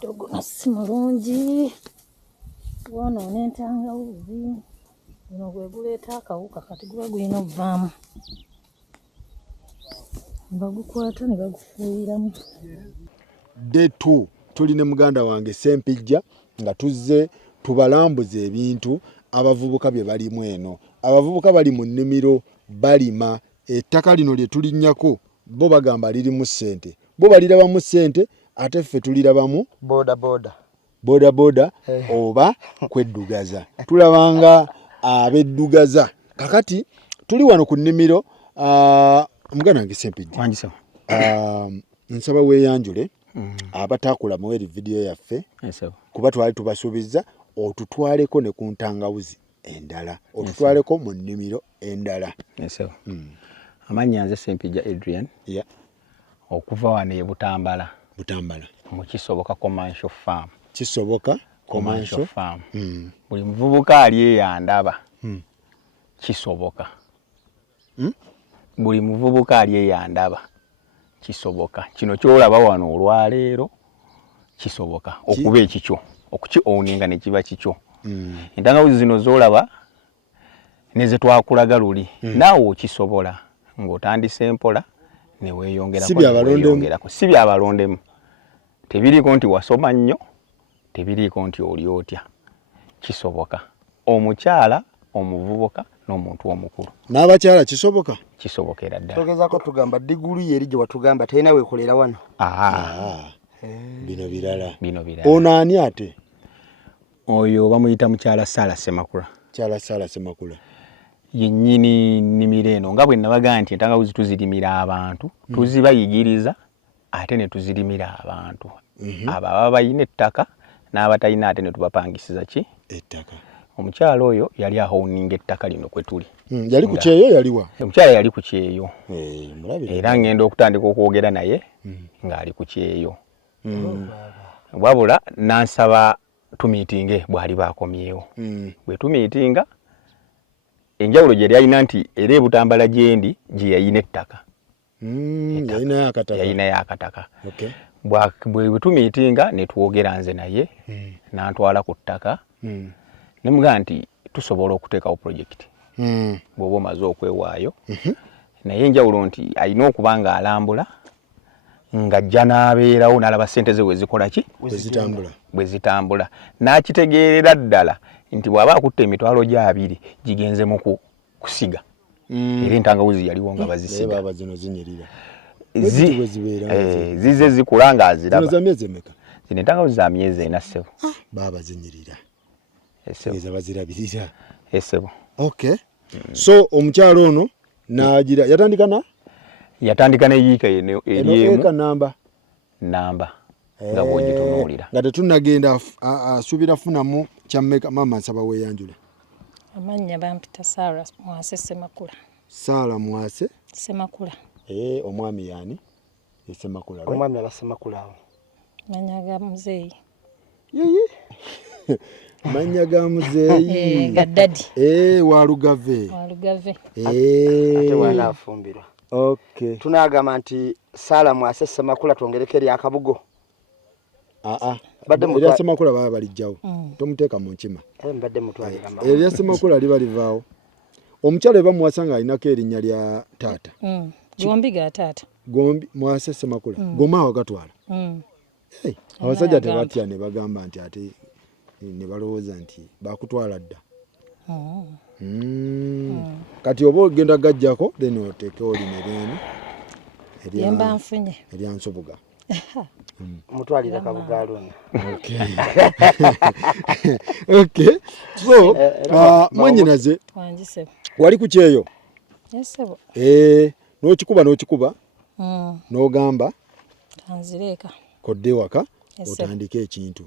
Dogo si mulungi. Wano n'entangawuzi. Guno gwe guleeta akawuka kati guba gulina ovaamu. Bagukwata ne bagufuuyiramu. Detu tuli ne muganda wange Sempijja nga tuzze tubalambuze ebintu abavubuka bye balimu eno. Abavubuka bali mu nnimiro balima ettaka lino lye tulinnyako bo bagamba lirimu ssente. Bo balirabamu ssente ate ffe tulirabamu boda oba kweddugaza. Tulabanga abeddugaza. Kakati tuli wano ku nnimiro muganda wange Sempijja. Nsaba weeyanjule abatakula mu eri video yaffe kuba twali tubasuubiza otutwaleko ne ku ntangawuzi endala otutwaleko mu nnimiro endala. Amannya nze Sempijja Adrian okuva wano e Butambala mu Kisoboka Commercial Farm. Kisoboka Commercial Farm. Buli muvubuka ali eyandaba Kisoboka. Buli muvubuka ali eyandaba Kisoboka. Kino kyolaba wano olwaleero Kisoboka okuba ekikyo okukioninga ne kiba kikyo. Entangawuzi zino zolaba neze twakulaga luli naawe okisobola ng'otandise mpola ne weeyongerako. Si byabalondemu. Tebiriiko nti wasoma nnyo, tebiriiko nti oli otya. Kisoboka. Omukyala, omuvubuka n'omuntu omukulu. N'abakyala kisoboka? Kisobokera ddala. Togezaako tugamba diguli yeri gye watugamba talina weekolera wano. Bino birala. Ono ani ate? Oyo bamuyita mukyala Sala Semakula. Kyala Sala Semakula. Yennyini nnimiro eno nga bwe nabaga nti entangawuzi tuzirimira abantu, tuzibayigiriza ate ne tuzirimira abantu. Abo ababa balina ettaka n'abatalina ate ne tubapangisiza ki? Ettaka. Omukyala oyo yali ahowninga ettaka lino kwe tuli. Yali ku kyeyo yaliwa? Omukyala yali ku kyeyo. Mulabire. Era ngenda okutandika okwogera naye ng'ali ku kyeyo. Wabula nansaba tumiitinge bwali baakomyewo. Bwe tumiitinga enjawulo gye yalina nti era e Butambala gyendi gye yayina ettaka. Yayinayo akataka. Bwe tumiitinga ne twogera nze naye n'antwala ku ttaka ne mugaa nti tusobola okuteekawo pulojekiti bw'oba omaze okwewaayo. Naye enjawulo nti alina okuba ng'alambula ng'ajja n'abeerawo n'alaba ssente ze wezikola ki? Bwe zitambula. N'akitegeerera ddala nti bw'aba akutte emitwalo gya 2 gigenze mu kusiga. Era entangawuzi yaliwo nga bazisiga. Zize zikula ng'aziraba. Zino entangawuzi za myezi 4 ssebo. Baba zinyirira. Eza bazirabirira. Ssebo. Okay. So omukyalo ono n'agira yatandika ne yiika eno eriemu namba nga bw'ogitunuulira. Nga tetunnagenda asuubira funamu kyammeka. Mama nsaba weeyanjule. Amannya bampita Sara Mwase Semakula. Sara Mwase Semakula. Omwami yani Semakula. Omwami aba Semakula awo. Manya ga muzeeyi. Manya ga muzeeyi. Gaddadi. Walugave. Ate wala afumbirwa. Okay. Tunagamba nti Sara Mwase Semakula twongereko eri akabugo. Erya Semakula baba balijjawo. Tomuteeka mu nkima. Mbadde mutwalira mama. Erya Semakula liba livaawo. Omukyala eba Mwasa nga alinako erinnya lya taata. Gombi ga taata. Gombi Mwase Semakula. Goma wagatwala. Abasajja tebatya ne bagamba nti ate ne balowooza nti bakutwala dda. Kati oba ogenda gajjako then oteekewo lino Yemba nfunye. Erya Nsobuga. Mutwalira kabuga alona. Okay. So mwenyinaze wali ku kyeyo? Yesebo. N'okikuba n'ogamba tanzireka kodde waka otandika ekintu.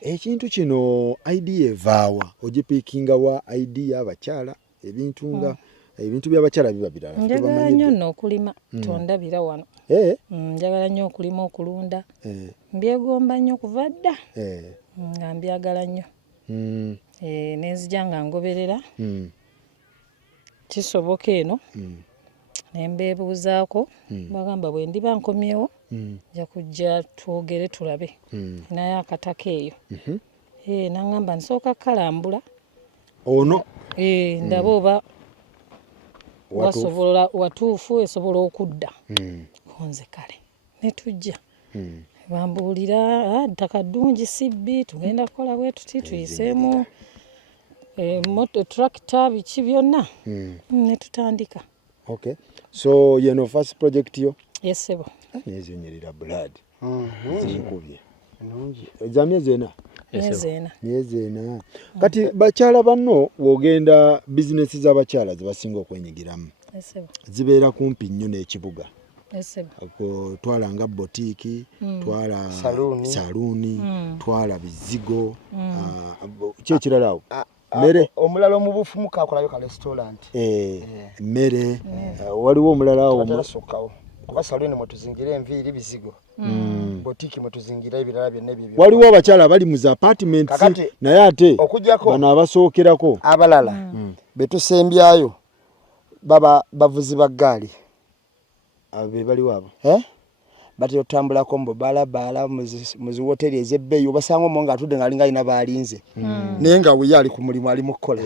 Ekintu kino idea evaawa ogipikinga wa idea abakyala ebintu nga ebintu by'abakyala biba birala. Njagala nnyo n'okulima tondabira wano. Njagala nnyo okulima okulunda. Mbyegomba nnyo kuva dda. Nga mbyagala nnyo. Nenzija nga ngoberera. Kisoboka eno ne mbeebuuzaako bagamba bwe ndiba nkomyewo nja kujja twogere tulabe naye akataka eyo naŋŋamba nsooka kalambula ono ndaba oba wasobola watuufu esobola okudda konze kale ne tujja bambuulira ttaka ddungi sibbi tugenda kukola bwe tuti tuyiseemu moto tractor biki byonna ne tutandika. Okay, so yeno first project yo yesebo nezonyerera blood zinkubye za myezi ena kati bakyala banno wogenda business z'abakyala zibasinga okwenyigiramu zibeera kumpi nnyo n'ekibuga twala nga botiki twala saluuni twala bizigo kyekirala awo mere omulala omubufumuka akolayo ka restaurant mere waliwo omulala awo kuba saluuni mwe tuzingira enviiri bizigo botiki mwe tuzingira ebirala byonna ebyo waliwo abakyala bali mu za apartments naye ate bano abasookerako abalala betusembyayo baba bavuzi ba ggaali abe baliwo abo bati otambulako mbubalabala muzi hoteli ezebbeeyi obasanga omo nga atudde ng'alinga alina baalinze naye nga we ali ku mulimu ali mu kukola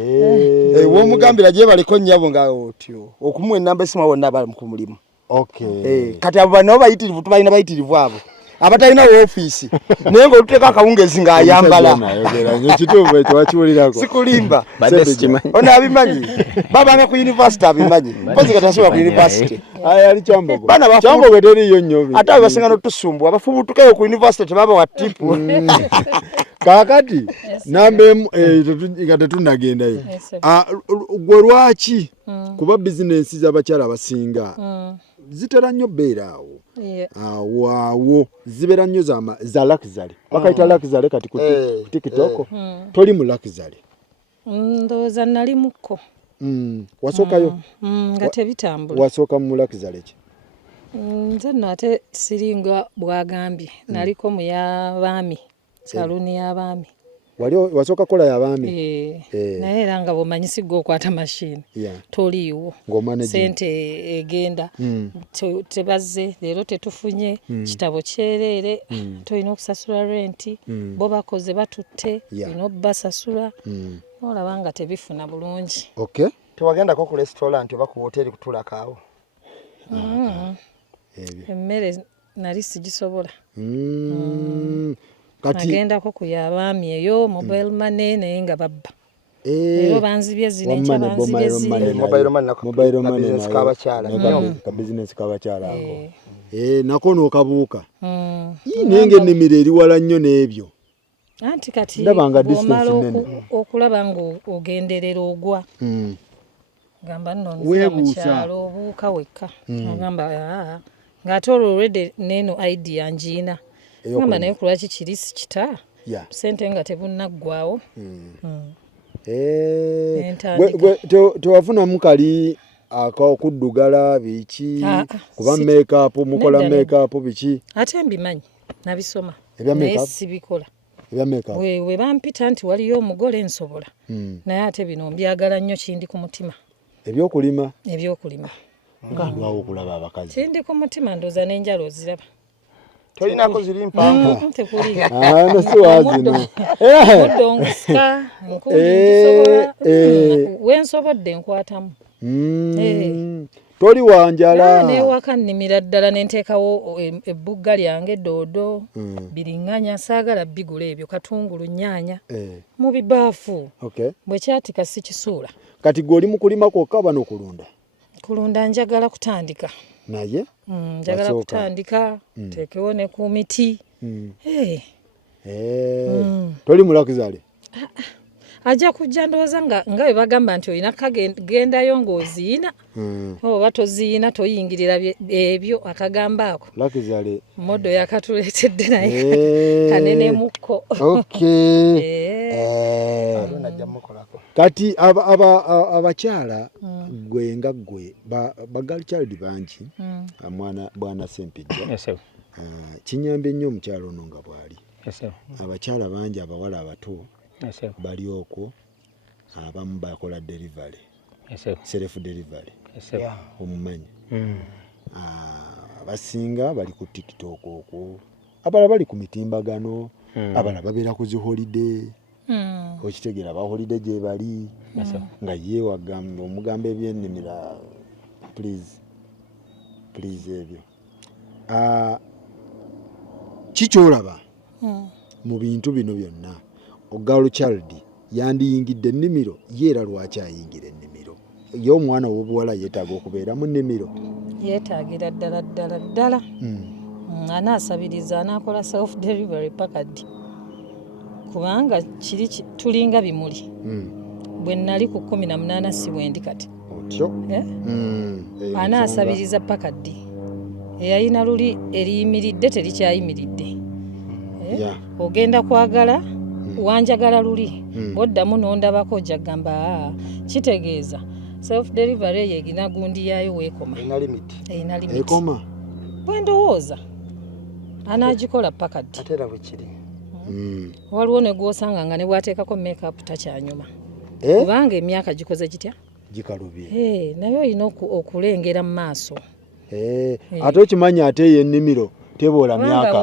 w'omugambira gye baliko nnyabo nga otyo okumuwa ennamba esimu wonna abali ku mulimu. Kati abo bano bayitirivu tubalina bayitirivu abo abatalina woofiisi naye ng'oluteeka akawungezi ng'ayambala kituufu ekyo wakiwulirako sikulimba ono abimanyi babanga ku yunivasite abimanyi mpozi katasobola ku yunivasite ali Kyambogo teriyo nnyo ate abo basinga n'otusumbwa abafubutukayo ku yunivasite tebaba wa tipu kaakati namba nga tetunnagendayo gwe lwaki kuba bizinensi z'abakyala abasinga zitera nnyo beera awo waawo zibeera nnyo za luxury bakayita luxury kati ku TikTok toli mu luxury ndowooza nali mukko wasookayo nga tebitambula wasooka mu luxury ki nze nno ate siringa bwagambye naliko mu y'abaami saluuni y'abaami wali wasooka kola y'abaami naye era nga bw'omanyi sigga okwata mashini toliiwo sente egenda tebazze leero tetufunye kitabo kyereere tolina okusasula renti bo bakoze batutte olina obbasasula olaba nga tebifuna bulungi. tewagendako ku restaurant oba ku hoteri kutulako awo emmere nali sigisobola nagendako ku y'abaami eyo mobile money naye nga babba leero banzibye zino enkya banzibye zino mobile money ka business k'abakyala ako nako n'okabuuka naye ng'ennimiro eri wala nnyo n'ebyo anti kati bw'omala okulaba ng'ogenderera ogwa gamba nno nzira mu kyalo obuuka wekka agamba ng'ate olwo already neeno idea ngiina ngamba naye ku lwaki kiri sikita sente nga tebunnaggwawo tewafunamu kali akakuddugala biki kuba makeup mukola makeup biki ate mbimanyi nabisoma naye sibikola we bampita nti waliyo omugole nsobola naye ate bino mbyagala nnyo kindi ku mutima ebyokulima nga ndwawo okulaba abakazi kindi ku mutima ndooza n'enjala oziraba tolinako ziri mpanvu tekuli nosiwazino muddo ngusika nkusobola wensobodde nkwatamu toli wanjala newaka nnimira ddala nenteekawo ebbugga lyange doodo biriŋŋanya saagala bigula ebyo katungulu nnyaanya mu bibaafu bwe kyatika si kisuula kati gweoli mu kulima kwokka oba n'okulunda kulunda njagala kutandika naye njagala kutandika teekewo ne ku miti toli mu luxury ajja kujja ndowooza nga bwe bagamba nti olina kagendayo ng'oziina oba toziina toyingirira ebyo akagamba ako luxury modo yakatuleetedde naye kanene mukko kati abakyala gwe nga gwe bagali child bangi bwana Sempijja kinyambye nnyo omukyalo ono nga bw'ali abakyala bangi abawala abato bali okwo abamu bakola delivery self delivery omumanyi abasinga bali ku TikTok okwo, abala bali ku mitimbagano, abala babeera ku zi holiday. Okitegera ba holiday gye bali nga ye wagamba omugamba ebyennimira please ebyo kikyolaba mu bintu bino byonna Girl Child yandiyingidde ennimiro yeera lwaki ayingira ennimiro ye omwana w'obuwala yeetaaga okubeera mu nnimiro yeetaagira ddala anaasabiriza anaakola self delivery paka ddi kubanga tulinga bimuli bwe nnali ku 18 si bwendi kati otyo anaasabiriza paka ddi eyalina luli eriyimiridde terikyayimiridde ogenda kwagala wanjagala luli boddamu n'ondabako ojja kugamba kitegeeza self delivery yegina gundi yaayo weekoma eyina limit ekoma bwe ndowooza anaagikola paka ddi ate era bwe kiri waliwo ne gwosanga nga ne bwateekako make-up takyanyuma kubanga emyaka gikoze kitya gikalubye naye olina okulengera mu maaso ate okimanya ate eyo ennimiro teboola myaka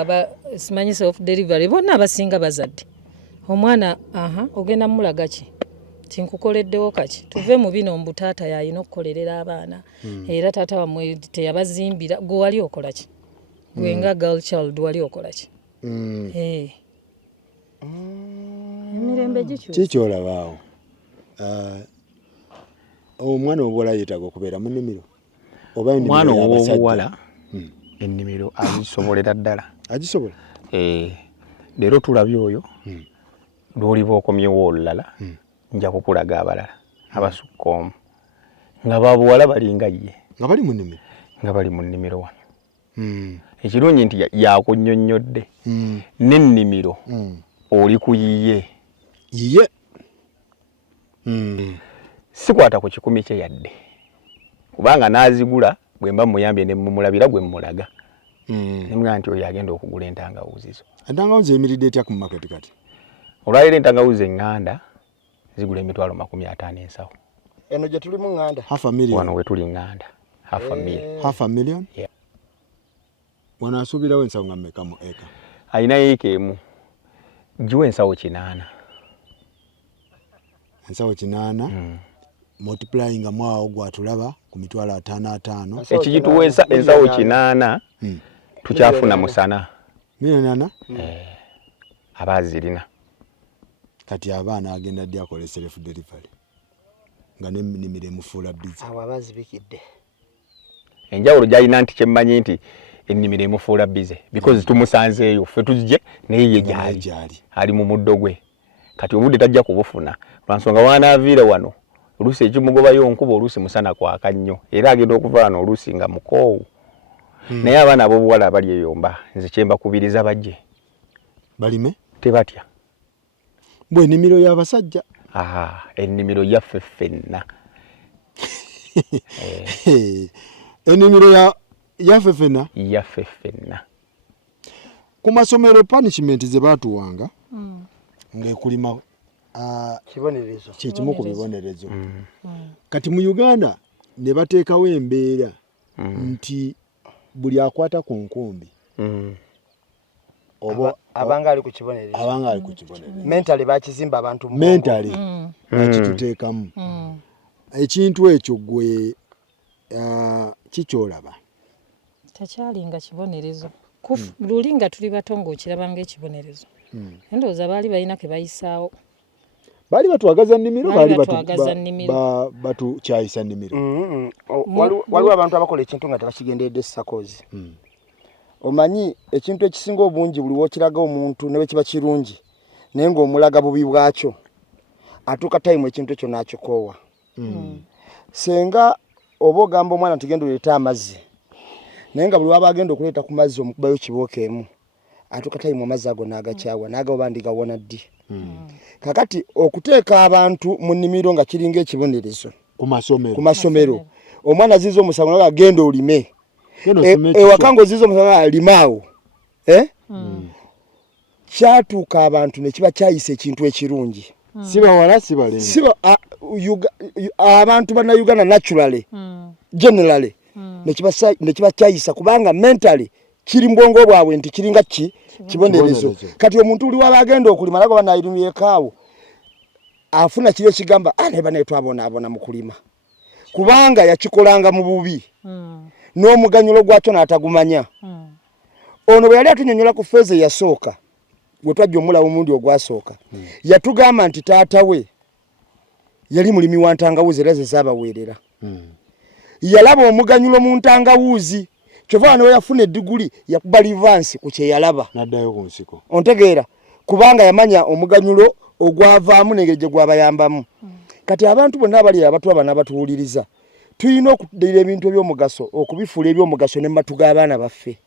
aba simanyi self delivery bonna abasinga bazadde omwana ogenda mulaga ki tinkukoleddewo kaki tuve mu bino mbutaata yalina okukolerera abaana era taata wamwe teyabazimbira gwe wali okola ki gwe nga Girl Child wali okola ki emirembe kikyolabaawo omwana w'obuwala yeetaaga okubeera mu nnimiro oba omwana w'obuwala ennimiro agisobolera ddala agisobola leero tulabye oyo lw'oliba okomyewo olulala nja kukulaga abalala abasukka omu nga babuwala balinga ye nga bali mu nnimiro wano ekirungi nti yakunnyonnyodde n'ennimiro oli ku yiye sikwata ku kikumi kye yadde kubanga n'azigula bwe mba muyambye ne mumulabira gwe mmulaga nemugamba nti oyo agenda okugula entangawuzi zo entangawuzi emiridde etya ku market kati olwaliro entangawuzi eŋŋanda zigula $50,000 ensawo eno gye tuli mu ŋŋanda wano we tuli ŋŋanda half a million wano asuubirawo ensawo nga mmeka mu eka alina yeeka emu giwa ensawo 8 ensawo 8 multiplying nga mwawo gwatulaba ku mitwalo 55 ekigituweesa ensawo 8 tukyafuna musana $1,000,000 abaazirina kati abaana agenda ddi akole self delivery nga n'ennimiro emufuula bizi awo abaazibikidde enjawulo gyalina nti kyemmanyi nti ennimiro emufuula bize because tumusanzeeyo ffe tuzije naye ye gyali ali mu muddo gwe kati obudde tajja kubufuna lwansonga wanaaviire wano oluusi ekimugobayo nkuba oluusi musana kwaka nnyo era agenda okuva wano oluusi nga mukoowu naye abaana ab'obuwala abali eyomba nze kyembakubiriza bajje balime tebatya bwe ennimiro y'abasajja ennimiro yaffe ffenna ennimiro yaffe ffenna ku masomero punishment ze baatuwanga ng'ekulima kyekimu ku bibonerezo kati mu Uganda ne bateekawo embeera nti buli akwata ku nkumbi abanga ali ku kibonerezo mentally bakizimba abantu mentally bakituteekamu ekintu ekyo gwe kikyolaba tekyalinga kibonerezo luli nga tuli bato ng'okiraba ng'ekibonerezo endowooza baali balina ke bayisaawo baali batwagaza nnimiro baali batukyayisa nnimiro waliwo abantu abakola ekintu nga tebakigenderedde sakozi omanyi ekintu ekisinga obungi buli wokiraga omuntu ne bwe kiba kirungi naye ng'omulaga bubi bwakyo atuuka tayimu ekintu ekyo n'akikoowa senga oba ogamba omwana tugenda oleeta amazzi naye nga buli waba agenda okuleeta ku mazzi omukubayo kibooka emu atuuka tayimu amazzi ago n'agakyawa n'agaba ndigawona ddi kakati okuteeka abantu mu nnimiro nga kiringa ekibonerezo ku masomero omwana aziza omusango naye agenda olime ewaka ng'oziza omusango alimaawo kyatuuka abantu ne kiba kyayisa ekintu ekirungi si bawala si balenzi abantu bannayuganda naturally generally nekiba kyayisa kubanga mentally kiri mbwongo bwabwe nti kiringa kibonerezo kati omuntu uli waba agenda okulima lago banayirumye kaawo afuna kiro kigamba neba netwabona mu kulima kubanga yakikolanga mu bubi n'omuganyulo gwakyo n'atagumanya ono bwe yali atunyonyola ku feeze yasooka gwe twajja omulawo omundi ogwasooka yatugamba nti taata we yali mulimi wa ntangawuzi era ze zaabaweerera yalaba omuganyulo mu ntangawuzi kyova ne yafuna eddiguli yakuba livansi ku kye yalaba n'addayo ku nsiko ontegeera kubanga yamanya omuganyulo ogwavaamu n'engeri gye gwabayambamu kati abantu bonna abali abatwaba n'abatuwuliriza tulina okuddaira ebintu ebyomugaso okubifuula ebyomugaso ne matu g'abaana baffe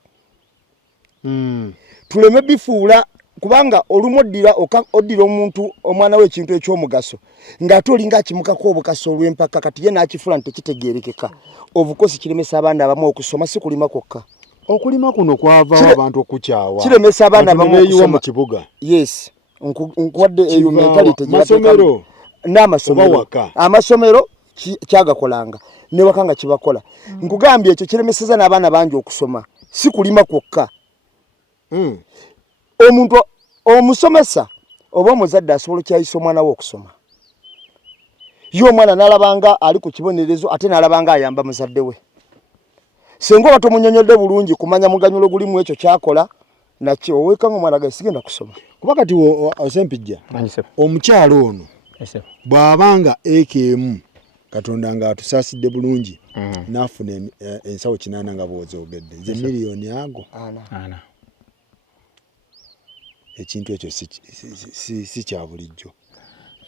tuleme bifuula kubanga olumu oddira omuntu omwana we ekintu ekyomugaso ng'ate olinga akimukako obukaso olw'empaka kati ye n'akifula nti tekitegeerekeka obukosi kiremesa abaana abamu okusoma si kulima kwokka okulima kuno kwavaawo abantu okukyawa kiremesa abaana abamu okusoma mu kibuga yes nkuwadde eyo mentality masomero n'amasomero amasomero kyagakolanga ne wakanga kibakola nkugambye ekyo kiremeseza n'abaana bangi okusoma si kulima kwokka omuntu omusomesa oba omuzadde asobola kyayisa omwana we okusoma ye omwana n'alabanga ali ku kibonerezo ate n'alabanga ayamba muzadde we senga oba tomunyonyodde bulungi kumanya muganyulo gulimu ekyo kyakola nakyo owekanga omwana gaye sigenda kusoma kuba kati osempijja omukyalo ono bw'abanga ekemu katonda nga atusaasidde bulungi n'afuna ensawo 8 nga bw'ozoogedde ze miliyoni ago ekintu ekyo si kya bulijjo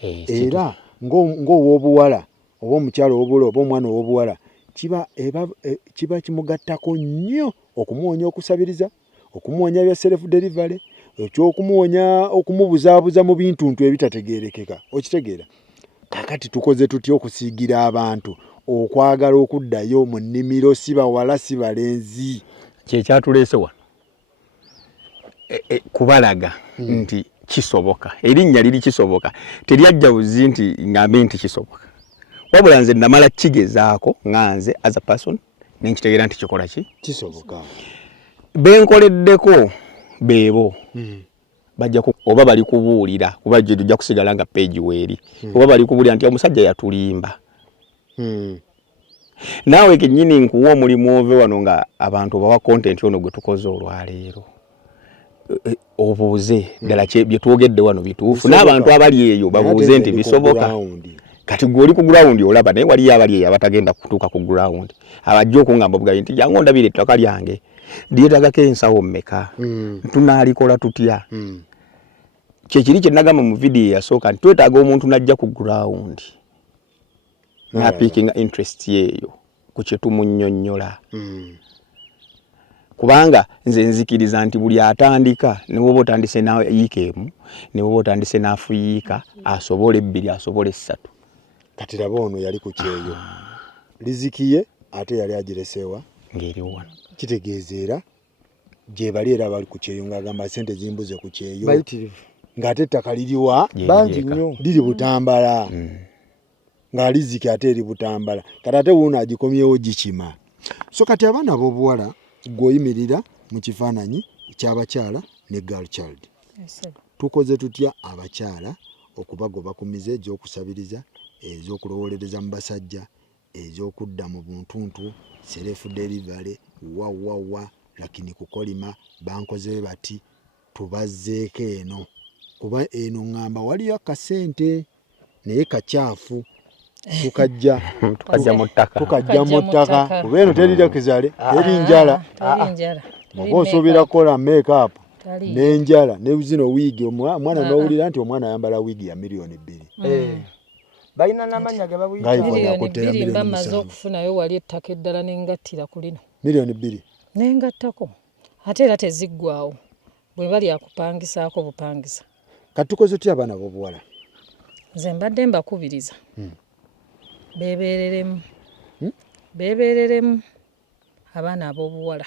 era ng'ow'obuwala oba omukyalo ow'obuwala oba omwana ow'obuwala kiba kimugattako nnyo okumuwonya okusabiriza okumuwonya bya self delivery ekyokumuwonya okumubuzaabuza mu bintuntu ebitategeerekeka okitegeera kakati tukoze tutya okusiigira abantu okwagala okuddayo mu nnimiro si bawala si balenzi kyekyatuleese wano kubalaga nti kisoboka erinnya liri kisoboka teryajja buzi nti ngambe nti kisoboka wabula nze namala kigezaako nganze as a person nenkitegeera nti kikola kisoboka benkoleddeko beebo bajja oba bali kubuulira kuba gye tujja kusigala nga page weeri oba bali kubuulira nti omusajja yatulimba naawe kennyini nkuwa omulimu ove wano nga abantu bawa content ono gwe tukoze olwaleero obuuze ddala bye twogedde wano bituufu n'abantu abali eyo babuuze nti bisoboka kati gwe oli ku ground olaba naye waliyo abali eyo abatagenda kutuuka ku ground abajja okungamba bugayi nti jangu ondabire ettaka lyange lyetagako ensawo mmeka tunaalikola tutya kyekiri kye nagamba mu vidiyo yasooka nti twetaaga omuntu najja ku ground napiikinga interest yeeyo ku kye tumunnyonnyola kubanga nze nzikiriza nti buli atandika ne bwoba otandise nayiika emu ne bwoba otandise n'afuyiika asobole 2 asobole 3 kati laba ono yali ku kyeyo riziki ye ate yali agireseewa ng'eri wano kitegeezeera gye bali era bali ku kyeyo ng'agamba sente zimbuze ku kyeyo ng'ate ettaka liriwa bangi nnyo liri Butambala nga riziki ate eri Butambala kati ate wuuno agikomyewo gikima so kati abaana b'obuwala gwoyimirira mu kifaananyi ky'abakyala ne girl child tukoze tutya abakyala okubagoba ku mize egy'okusabiriza ez'okulowolereza mu basajja ez'okudda mu buntuntu self delivery wawawa lakini kukolima bankoze bati tubazzeeko eno kuba eno ngamba waliyo akasente naye kacaafu tukajja mu ttaka kuba eno terira kizale teri njala oba osuubira kukola make up n'enjala ne zino wiigi omwana n'owulira nti omwana ayambala wiigi ya miliyoni 2 balina n'amannya ge miliyoni 2 mbamaze okufunayo wali ettaka eddala n'engattira ku lino miliyoni 2 n'engattako ate era teziggwawo bwe bali akupangisaako bupangisa kati tukoze tutya abaana b'obuwala nze mbadde mbakubiriza beebereremu abaana ab'obuwala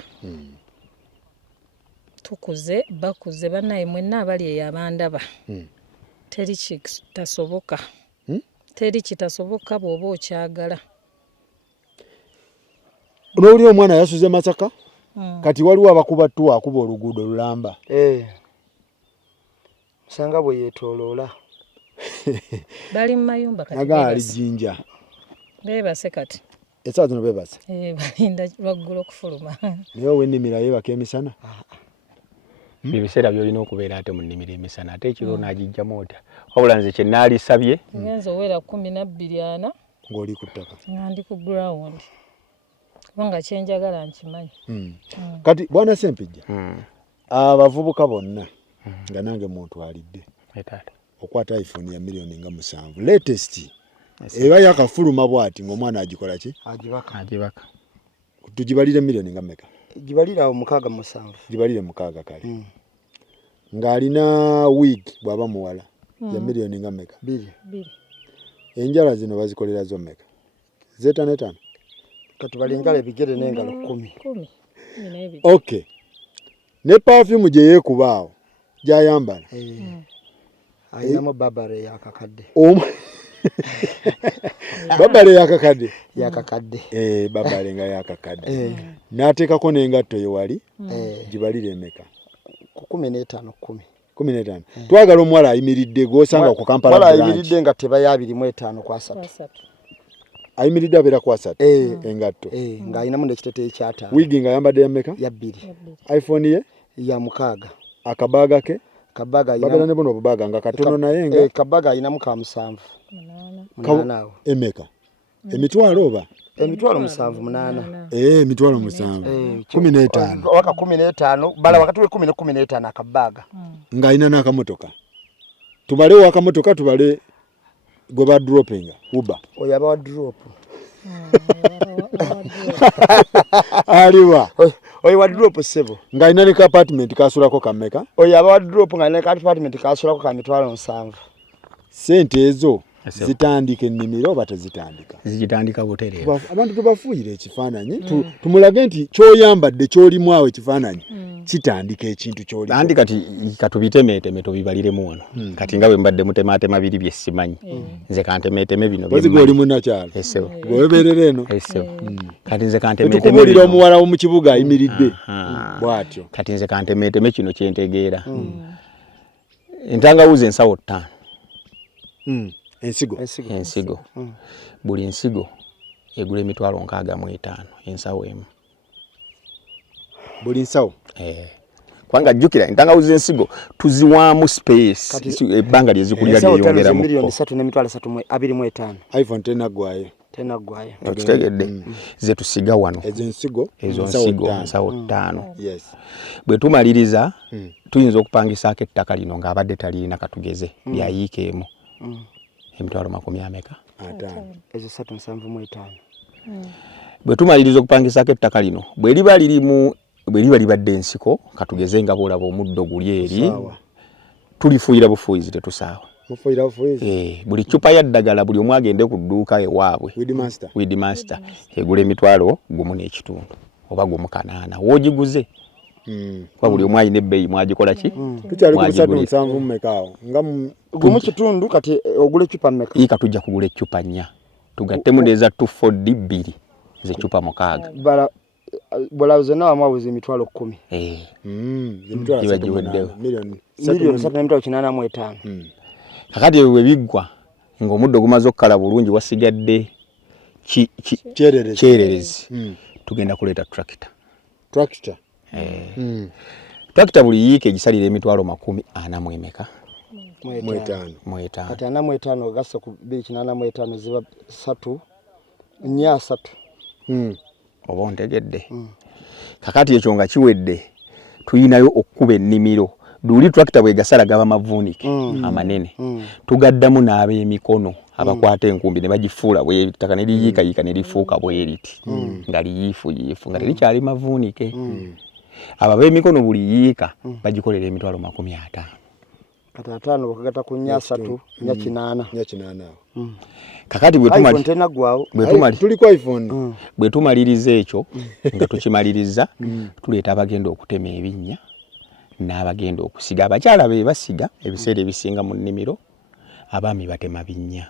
tukuze bakuze bannaye mwenna abali eyo abandaba teri kitasoboka teri kitasoboka bw'oba okyagala N'oli omwana yasuze Masaka kati waliwo abakuba ttu akuba oluguudo lulamba. Sanga bwe yeetooloola. Bali mu mayumba kati. Nagali Jinja. Beebase kati. Essaawa zino beebase. Balinda lwaggulu okufuluma. Naye ow'ennimiro yeebaka emisana. Ebiseera by'olina okubeera ate mu nnimiro emisana ate ekiro n'agijjamu ota. Wabula nze kye naalisabye. Ngenza owera 12:40 ng'oli ku ttaka. Nga ndi ku ground. Kubanga kyenjagala nkimanyi. Kati bwana Sempijja, abavubuka bonna nga nange muntu alidde okwata iPhone ya milioni nga 7 latest eba yakafuluma bwati ng'omwana agikola ki? Agibaka. Tugibalire milioni nga mmeka? Gibalira awo 6-7. Gibalire 6 kale. Ng'alina wig bw'aba muwala ya milioni nga mmeka? 2. Enjala zino bazikolera zo mmeka? Z5. Katubali engalo ebigere n'engalo 10. Okay. Ne perfume gye yeekubaawo gy'ayambala. Ayinamu Babare yakakadde. Babare yakakadde. Yakakadde. Babare nga yakakadde. N'ateekako n'engatto ye wali gibalire emeka? 15. 15. Twagala omuwala ayimiridde gw'osanga ku Kampala branch. Wala ayimiridde nga teba ya 25 kwa 3. Ayimiridde abeera kwa 3 engatto. Nga ayinamu n'ekiteteeyi kya 5. Wigi nga ayambadde ya mmeka? Ya 2. iPhone ye? Ya 6. Akabaaga ke? Kabaga ayinamu. Babera ne buno obubaaga nga katono naye nga. Kabaga ayinamu ka 7. 8. Emeka? Emitwalo oba? Emitwalo 7 8. Emitwalo 7. 15. Waka 15 bala wakati we 10-15 akabaga. Nga ayina n'akamotoka. Tubale wakamotoka tubale gwe ba dropping Uber. Oyo aba wa drop. Aliwa. Oyo wa drop sebo. Nga ayina ne apartment kasulako kameka. Oyo aba wa drop nga ayina apartment kasulako ka mitwalo 7. Sente ezo zitandika ennimiro oba tezitandika? Zigitandika butereevu. Abantu tubafuuyire ekifaananyi tumulage nti ky'oyambadde ky'olimu awo ekifaananyi kitandika ekintu ky'oli. Andi kati katubitemeeteme tubibaliremu wano. Kati nga bwe mbadde mutemaatema biri bye simanyi. Nze kantemeeteme bino bye mmanyi. Oli munnakyalo. Essewo. Bwebeerera eno. Essewo. Kati nze kantemeeteme. Tukubuulira omuwala wo mu kibuga ayimiridde. Bw'atyo. Kati nze kantemeeteme kino kye ntegeera. Entangawuzi ensawo 5. Ensigo. Buli nsigo egula emitwalo 65 ensawo emu. Buli nsawo? Kwanga jjukira entangawuzi ensigo tuziwaamu space ebbanga lyezikulira lyeyongeramu. Milioni 3.25. iPhone tenaggwayo. Okitegedde ze tusiga wano. Ezo nsigo ensawo 5. Yes. Bwe tumaliriza tuyinza okupangisaako ettaka lino ng'abadde talina katugeze lyayiikeemu. Emitwalo 50. Ezo 3.75. Bwe tumaliriza okupangisaako ettaka lino bwe liba libadde ensiko katugeze nga boolaba omuddo guli eri tulifuuyira bufuuyizi tetusaawa. Buli cupa ya ddagala buli omu agende ku dduuka ewaabwe Weed Master egula emitwalo 1.5 oba 1.8 woogiguze. Kwa buli omu ayina ebbeeyi mwagikola ki? Tukyali ku 3.7 mmekaawo nga gumu kitundu kati ogula ecupa mmeka? Ika tujja kugula ecupa 4 tugattemu neza 2 ze cupa 6. Bola zonna wamuwabuza emitwalo 10. Iba giweddewo. Milioni 3.85. Kakati bwe biggwa ng'omuddo gumaze okukala bulungi wasigadde kyererezi. Tugenda kuleeta tractor. Tractor buli yiike egisalira emitwalo 40 Kati 45 gasa ku 285 ziba 3. Oba ontegedde. Kakati ekyo nga kiwedde tuyinayo okkuba ennimiro. Duli tractor bwe gasala gaba mavuunike amanene. Tugaddamu n'ab'emikono abakwata enkumbi ne bagifuula bwe ttaka ne liyiika ne lifuuka bwe riti. Nga liyiifu nga terikyali mavuunike. Abo b'emikono buli yiika bagikolera emitwalo 50. Kati 5 bakagata ku 3 8. Kakati bwe tumaliriza ekyo nga tukimaliriza tuleeta abagenda okutema ebinnya n'abagenda okusiga. Abakyala be basiga ebiseera ebisinga mu nnimiro, abaami batema binnya.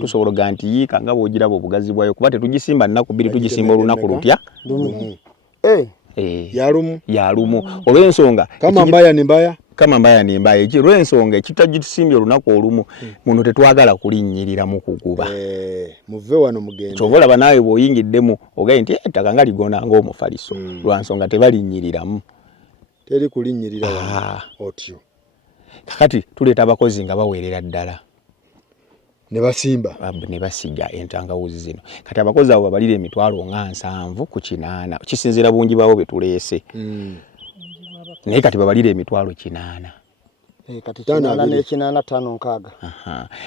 tusobola ganti yiika nga bw'ogiraba obugazi bwayo kuba tetugisimba nnaku bbiri tugisimba olunaku lutya yalumu olw'ensonga kama mbaya ni mbaya olw'ensonga ekitagitusimbye olunaku olumu muno tetwagala kulinnyirira mu kuguba muve wano mugende kyova olaba naawe bw'oyingiddemu ogaye nti ettaka nga ligona ng'omufaliso lwa nsonga tebalinnyiriramo teri kulinnyirira otyo kakati tuleeta abakozi nga baweerera ddala ne basiga entangawuzi zino kati abakozi abo babalira emitwalo nga 7 ku 8 kisinziira bungi bawo betuleese naye kati babalira emitwalo 8 kati 8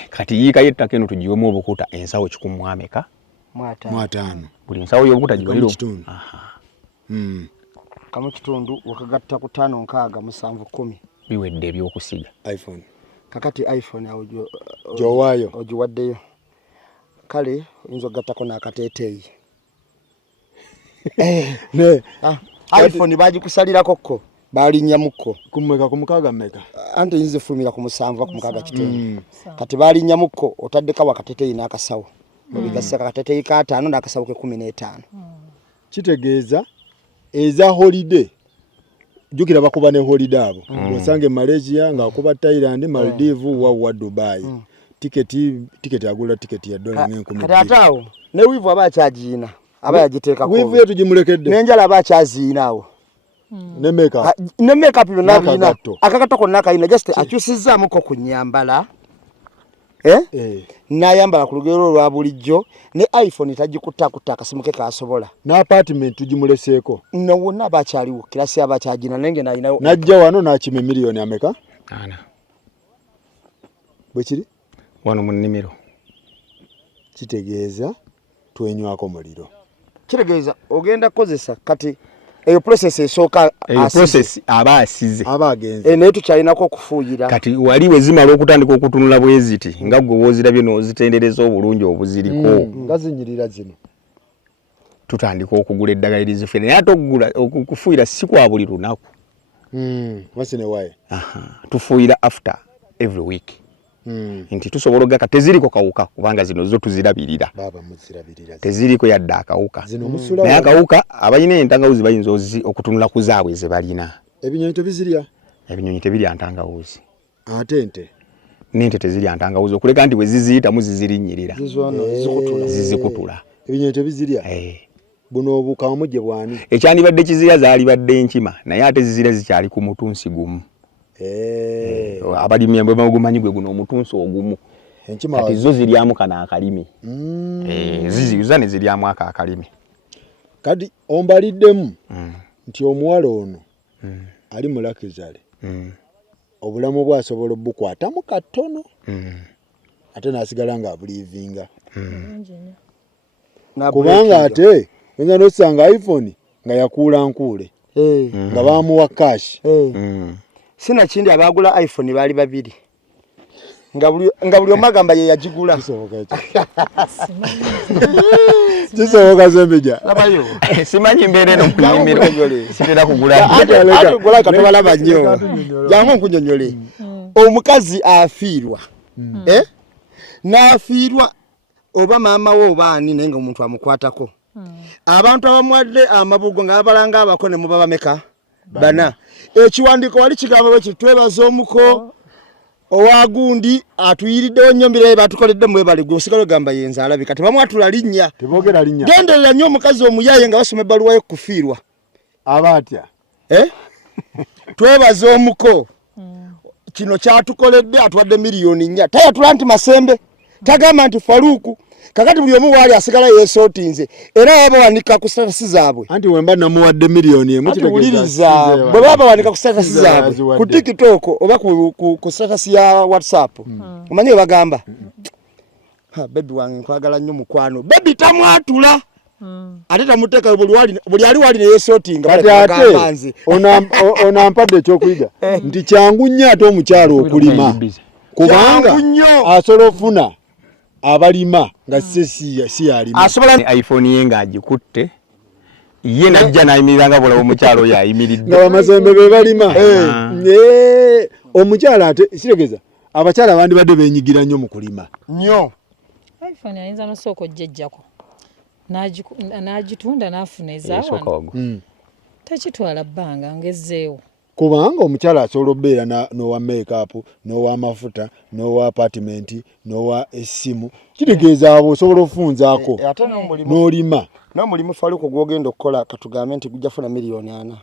kati yiika yettaka eno tugiwemu obukuta ensawo 100 buli nsawo y'obukuta gibalira kamu kitundu wakagatta ku 5 6 7 10 biwedde ebyokusiga iPhone kakati iPhone jowayo ogiwaddeyo kale oyinza okugattako n'akateeteeyi iPhone bagikusalirako balinnyamuko kumeka kumukaaga mmeka anti yinza efulumira ku 7 ku mukaaga kitundu kati balinnyamuko otaddeko wakateeteeyi n'akasawo obigaseka akateeteeyi ka 5 n'akasawo ke 15 kitegeeza eza holiday jukira bakuba ne holiday abo wasange Malaysia nga kuba Thailand Maldives wa Dubai tiketi agula tiketi ya dola $10,000 katatawo ne wivu abachajiina abayagiteeka ko wivu yetu jimulekedde nenjala abachaziinaawo ne makeup byonna bina akakato konna kayina just akyusizaamuko ku nyambala nayambala ku lugero lwa bulijjo ne iPhone tagikutta akasimu ke kasobola na apartment tujimuleseeko no wonna bakyaliwo kirasi abakyagina nenge nalinawo najja wano nakime miliyoni ameka bwe kiri wano mu nnimiro kitegeeza twenywako muliro kitegeeza ogenda kozesa kati eyo process esooka process abasize abagenze naye tukyalinako okufuuyira kati wali wezimala okutandika okutunula bweziti nga gwe wozirabye n'ozitendereza obulungi obuziriko nga zinyirira zino tutandika okugula eddagala erizifere naye ate okufuuyira si kwa buli lunaku wasine waye tufuuyira after every week nti tusobola ogaka teziriko kawuka kubanga zino zo tuzirabirira baba muzirabirira teziriko yadde akawuka naye akawuka abalina entangawuzi bayinza okutunula ku zaabwe ze balina ebinyonyi tebizirya ebinyonyi tebirya ntangawuzi ate n'ente tezirya ntangawuzi okuleka nti bwe ziziyitamu zizirinnyirira zizikutula ebinyonyi tebizirya buno obukamuje bwani ekyandibadde kizirya zaali badde enkima naye ate zizirya zikyali ku mutunsi gumu abalimi bwe bagumanyi gwe guno omutunsi ogumu kati zo ziryamu kana akalimi ziziyuza ne ziryamu akalimi kati ombaliddemu nti omuwala ono ali mulakizale obulamu bwasobola obukwatamu katono ate nasigala nga abulivinga kubanga ate oyinza n'osanga iPhone nga yakuula nkuule nga bamuwa cash sina kindi abagula iPhone bali babiri nga buli omagamba ye yagigula kisoboka Sembejja labayo simanyi mbeere no kunyimiro sitera kugula ate gula katobalaba nnyo jangu nkunyonyole omukazi afiirwa n'afiirwa oba maama wo obaani naye nga omuntu amukwatako abantu abamwadde amabugo nga abalanga abako ne mubaba meka bana ekiwandiiko wali kigamba bwe kitwebaza omuko owagundi atuyiriddewo nnyo mbira batukoledde mwe bali gwosigalo gamba yenza alabi kati bamwatula linnya tebogera linnya genderera nnyo omukazi omuyaye nga basoma ebbaluwa yo kufiirwa abatya twebaza omuko kino kyatukoledde atuwadde miliyoni 4 tayatula nti masembe tagamba nti faluku kakati buli omu waali asigala yeesootinze era babawanika ku statasi zaabwe anti wemba namuwadde miliyoni emu kitegeeza bwe baba bawanika ku statasi zaabwe ku TikTok oba ku statasi ya WhatsApp omanyi bagamba bebi wange nkwagala nnyo mukwano bebi tamwatula ate tamuteeka buli ali wali neyeesootinga ate onampadde ekyokuyiga nti kyangu nnyo ate omukyalo okulima kubanga asobola ofuna abalima nga si yalima asobola iPhone ye ng'agikutte ye najja nayimirira nga bulawo omukyalo oyo ayimiridde nga bamasembe be balima omukyala ate kitegeeza abakyala bandibadde beenyigira nnyo mu kulima nnyo iPhone ayinza nosooka ojjejjako n'agitunda n'afuna ezawano tekitwala bbanga ngezzeewo kubanga omukyala asobola obeera n'owa makeup n'owa mafuta n'owa apartment n'owa essimu kitegeeza abo osobola ofunzaako n'olima n'omulimu Faluko gw'ogenda okukola katugambe nti gujja funa miliyoni 4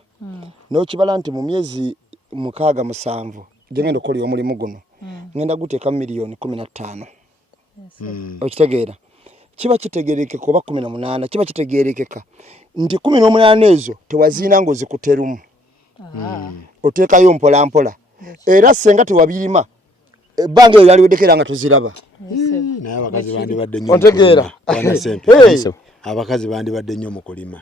n'okibala nti mu myezi 6-7 gyengenda okukola omulimu guno ngenda guteeka miliyoni 15 okitegeera kiba kitegeerekeka oba 18 kiba kitegeerekeka nti 18 ezo tewaziina ng'ozikuterumu oteekayo mpola mpola era senga tewabirima ebbanga eryo yaliweddekera nga tuziraba naye abakazi bandibadde nnyo ontegeera abakazi bandibadde nnyo mu kulima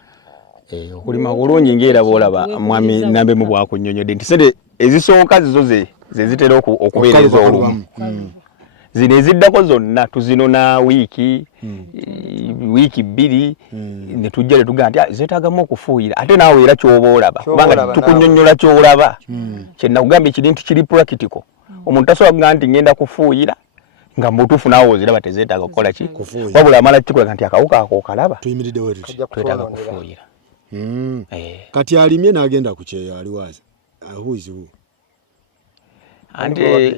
okulima kulungi ng'era boolaba mwami nambe mu bwakunnyonnyodde nti sente ezisooka zizo ze zitera okubeereza olumu zino eziddako zonna tuzinona wiiki 2 ne tujja ne tugamba nti zeetaagamu okufuuyira ate naawe era ky'oba olaba kubanga tukunnyonnyola ky'olaba kye nakugamba ekiri nti kiri practical omuntu tasobola kugamba nti ngenda kufuuyira nga mbutuufu naawe oziraba tezeetaaga kukola ki wabula amala kikulaga nti akawuka ako okalaba tuyimiriddewo tuti twetaaga kufuuyira kati alimye n'agenda ku kyeyo aliwaza ahuiziwu ante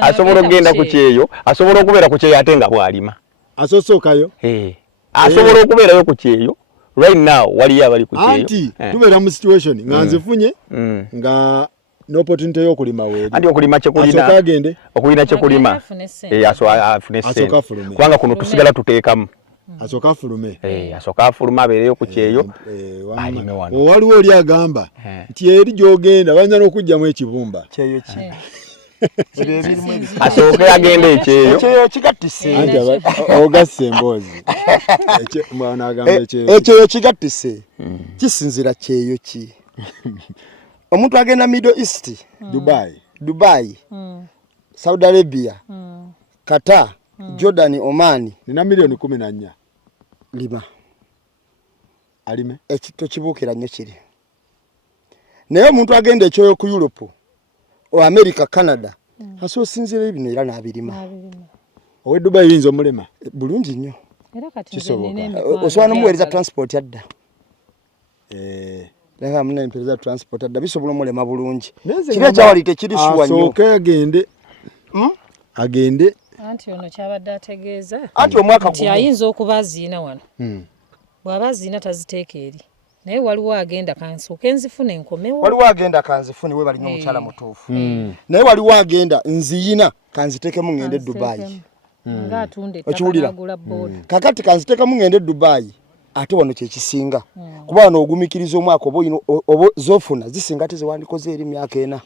asobola okugenda ku kyeyo asobola okubeera ku kyeyo ate nga bw'alima asosookayo asobola okubeerayo ku kyeyo right now waliyo abali ku kyeyo anti tubeera mu situation nga nzifunye nga n'opportunity y'okulima weeri anti okulima kyekulina asooka agende okulina kyekulima afune ssente kubanga kuno tusigala tuteekamu asooka afulume asooka afuluma abeereyo ku kyeyo alime wano waliwo oli agamba nti eri gy'ogenda bayinza n'okugyamu ekibumba kyeyo ki asooke agende ekyeyo kigattise anti ogasse emboozi n'agamba ekyeyo kigattise kisinzira kyeyo ki omuntu agenda Middle East Dubai Saudi Arabia Qatar Jordan Oman nina miliyoni 14 lima alime ekito kibuukira nnyo kiri naye omuntu agenda ekyoyo ku Europe o America Canada asoosinzira bino era n'abirima owe Dubai yinza omulema bulungi nnyo era kati nze osobola n'omuweereza transport adda Leka muna impereza transport adda bisobola omulema bulungi kiri ekyawali tekiri suwa nnyo asooke agende anti ono kyabadde ategeeza anti omwaka nti ayinza okuba aziina wano bw'aba aziina taziteeka eri naye waliwo agenda kansooke nzifune enkomewo waliwo agenda kanzifune we balina omukyala mutuufu naye waliwo agenda nziyina kanziteekemu ngende Dubai ng'atunda ettaka n'agula booda kakati kanziteekemu ngende Dubai ate wano kyekisinga kuba wano ogumikiriza omwaka oba zofuna zisinga ate zewandikoze eri myaka 4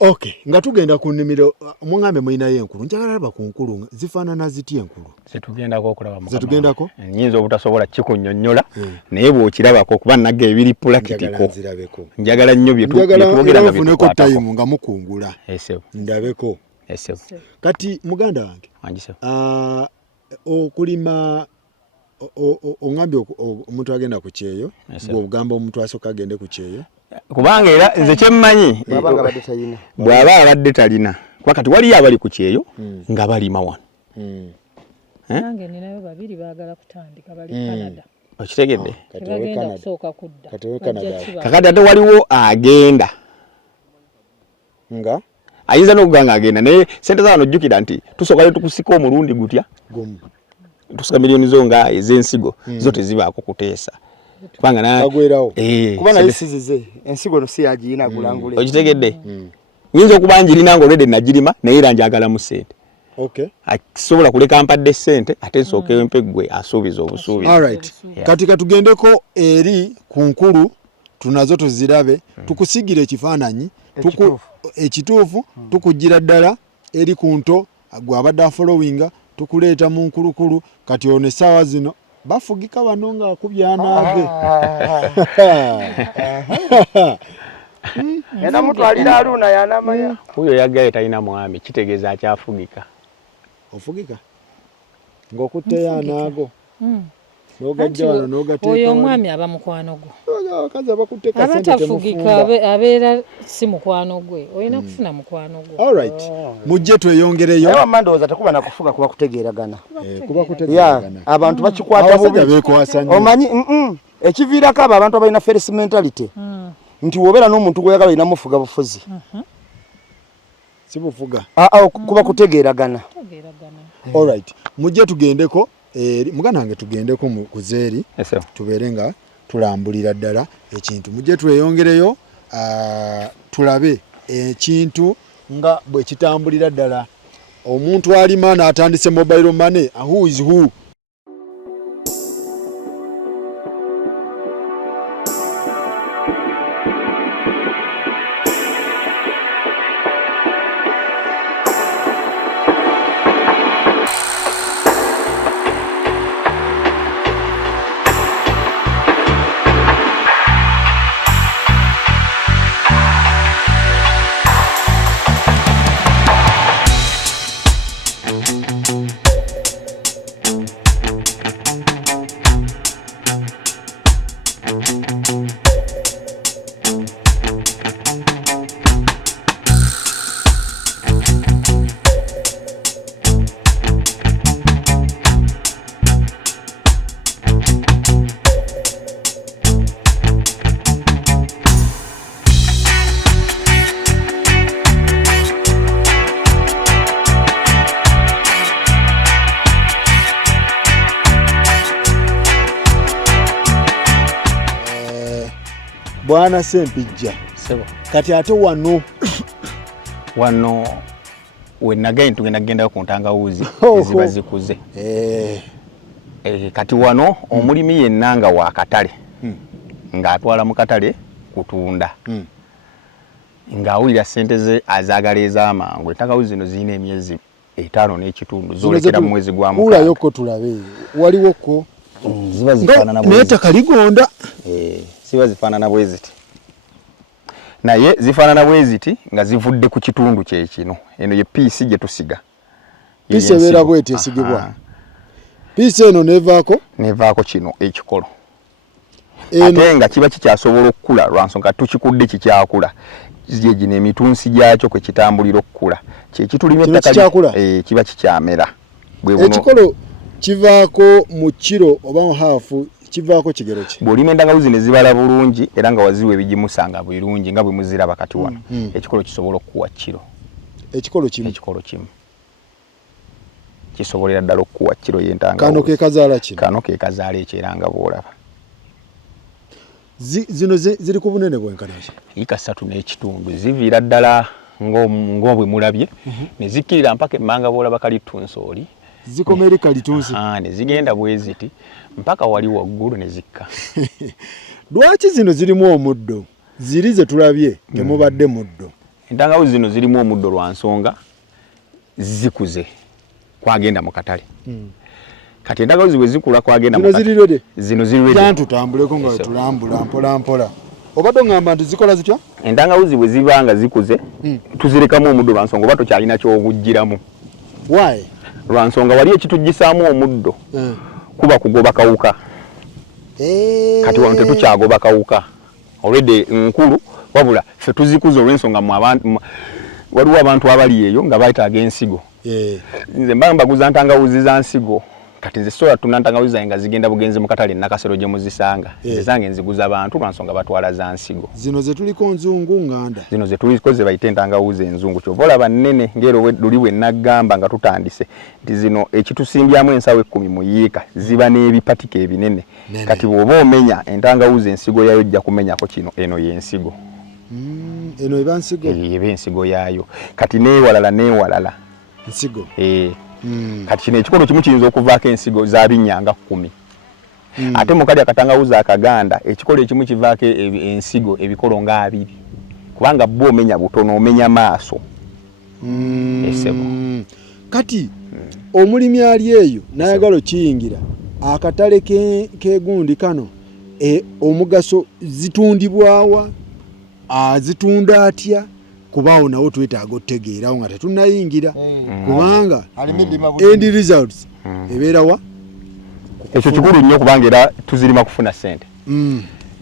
okay nga tugenda ku nnimiro muŋŋambe mulinayo enkulu njagala laba ku nkulu zifaanana ziti enkulu zetugendako okulaba zetugendako nyinza obutasobola kikunnyonnyola naye bw'okirabako kuba nagga ebiri pulakitiko njagala nnyo byetwogera nga byetukwatako tayimu nga mukungula ndabeko kati muganda wange okulima ongambye omuntu agenda ku kyeyo bw'ogamba omuntu asooka agende ku kyeyo kubanga era nze kyemmanyi bw'aba abadde talina kuba kati waliyo abali ku kyeyo nga balima wano nange ninayo babiri baagala kutandika bali Canada okitegedde bagenda kusooka kudda kakati ate waliwo agenda nga ayinza n'okuganga agenda naye sente zaano ojjukira nti tusooka ne tukusika omulundi gutya tusika miliyoni zo nga ez'ensigo zo tezibaako kuteesa kubanga kuba naye sizize ensigo no si yagiina agulangule okitegedde nyinza okuba njirina nga olwedde nagirima naye era njagalamu ssente akisobola kuleka mpadde ssente ate nsookeyo mpeggwe asuubiza obusuubizi alright kati katugendeko eri ku nkulu tunazo tuzirabe tukusigira ekifaananyi ekituufu tukugira ddala eri ku nto gwe abadde afollowinga tukuleeta mu nkulukulu kati ono essaawa zino bafugika bano nga akubyanaage ena mutwalira Aruna yanamanya huyo yagaye talina mwami kitegeeza akyafugika ofugika ng'okutte yanaago oyo omwami aba mukwano gwo kaza bakuteka sente abatafugika abeera si mukwano gwe olina kufuna mukwano gwo. Alright, mujje tweyongereyo. Ewa mandooza tekuba na kufuga kuba kutegeeragana. Abantu bakikwata bubi. Omanyi ekiviirako abo abantu abalina first mentality nti wobeera n'omuntu gw'oyagala olina mufuga bufuzi. Si bufuga. Kuba kutegeeragana. Alright, mujje tugendeko muganda wange tugendeko ku Zeeri tubeere nga tulambulira ddala ekintu. Mujje tweyongereyo tulabe ekintu nga bwe kitambulira ddala. Omuntu alima n'atandise mobile money, who is who? Bwana Sempijja. Sebo. Kati ate wano we nagaye tugenda ku ntangawuzi ziba zikuze. Kati wano omulimi yenna nga wa katale ng'atwala mu katale kutunda ng'awulira ssente ze azaagala ez'amangu. Entangawuzi zino zirina emyezi 5 n'ekitundu zolekera mu mwezi gwa mukaaga. Kulayoko tulabe waliwoko ziba zifaanana bwe n'ettaka ligonda. Siba zifaanana bwe ziti naye zifaanana bwe ziti nga zivudde ku kitundu kye kino. Eno ye piisi gye tusiga. Piisi ebeera bw'eti esigibwa. Piisi eno nevaako kino ekikolo. Ate nga kiba kikyasobola okukula lwansonga tukikudde kikyakula. Zye gino emitunsi gyakyo kwe kitambulira okukula. Kye kitulima ettaka kiba kikyamera. Ekikolo kivaako mu kiro oba mu haafu kivaako kigero ki? Bw'olima entangawuzi ne zibala bulungi era nga waziwa ebigimusanga bulungi nga bwe muziraba kati wano. Ekikolo kisobola okukuwa kiro. Ekikolo kimu kisobolera ddala okukuwa kiro y'entangawuzi. Kano ke kazaala kino. Kano ke kazaala ekyo era nga bw'olaba. Zino ziri ku bunene bwenkana ki? Ika 3 n'ekitundu ziviira ddala ng'obwe mulabye ne zikkirira mpaka emmanga bw'olaba kalitunsooli. Zikoma eri kalitunsi. Ne zigenda bwe ziti mpaka wali waggulu ne zikka. Lwaki zino zirimu omuddo? Ziri ze tulabye temubadde muddo. Entangawuzi zino zirimu omuddo lwa nsonga zikuze kwagenda mu katale. Kati entangawuzi bwe zikula kwagenda mu katale. Zino ziri ready. Jantu tambuleko nga tulambula mpola mpola. Obadde ngamba nti zikola zitya? Entangawuzi bwe zibanga zikuze tuzirekamu omuddo lwa nsonga oba tokyalina ky'obugiramu. Why? Lwa nsonga wali ekituggisaamu omuddo kuba kugoba kawuka. Kati wano tetukyagoba kawuka. Already nkulu wabula ffe tuzikuza olw'ensonga waliwo abantu abali eyo nga bayitaaga ensigo. Nze mba mbaguza ntangawuzi za nsigo. Kati nze sola tuna ntangawuzi zange nga zigenda bugenzi mu katale Nakasero gye muzisanga. Zange nziguza abantu lwa nsonga batwala za nsigo. Zino ze tuliko nzungu nganda. Zino ze tuliko ze bayite entangawuzi enzungu. Kyova olaba nnene ngero luli bwe naggamba nga tutandise nti zino ekitusimbyamu ensawo 10 mu yiika ziba n'ebipatika ebinene. Kati bw'oba omenya entangawuzi ensigo yayo ojja kumenyako kino eno y'ensigo. Eno eba nsigo? Eba ensigo yaayo. Kati n'ewalala. Nsigo? Kati kino ekikono kimu kiyinza okuvaako ensigo za binnyanga 10. Ate mu kali akatangawuzi akaganda ekikolo ekimu kivaako ensigo ebikolo nga 2. Kubanga bo omenya butono omenya maaso. Esebo. Kati omulimi ali eyo n'ayagala kiyingira akatale kegundi kano omugaso zitundibwawa azitunda atya kubaawo nawo twetaaga otegeerawo nga tetunnayingira kubanga end results ebeera wa ku ekyo kikulu nnyo kubanga era tuzirima kufuna ssente.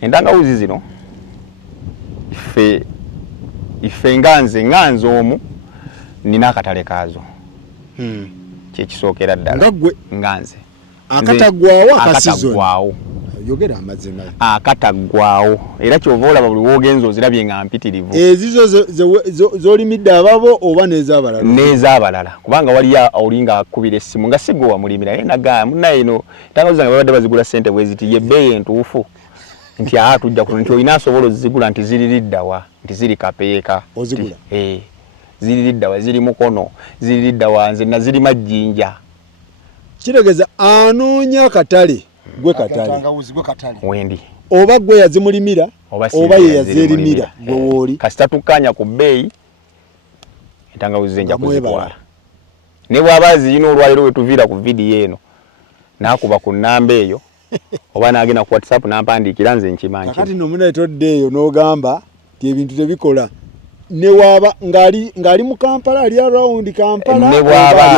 Entangawuzi zino ife nganze omu nina akatale kaazo. Kyekisookera ddala nganze akataggwaawo yogera amazima akataggwaawo era kyova olaba buli woogenza ozirabye nga mpitirivu. Ezizo zolimidde ababo oba n'ez'abalala kubanga waliyo olinga akubira essimu nga sigwe wamulimira naye nagaa munnaye ino entangawuzi zange babadde bazigula ssente bwe ziti yebbeeyi entuufu nti tujja kuno nti olina asobola ozigula nti ziririddawa nti ziri kapeeka ozigula ziririddawa ziri mukono ziririddawa nze naziri majjinja. Kitegeeza anoonya akatale gwe katale wendi oba gwe yazimulimira oba ye yazerimira gwe wooli kasita tukkaanya ku bbeeyi entangawuzi zenja kuzitwala ne bw'aba ziyina olwaliro we tuviira ku vidiyo eno n'akuba ku nnamba eyo oba n'agenda ku WhatsApp n'ampandiikira nze nkimanyi. Kakati nomuna etoddeeyo n'ogamba ti ebintu tebikola ne waaba ng'ali mu Kampala ali around Kampala ne bw'aba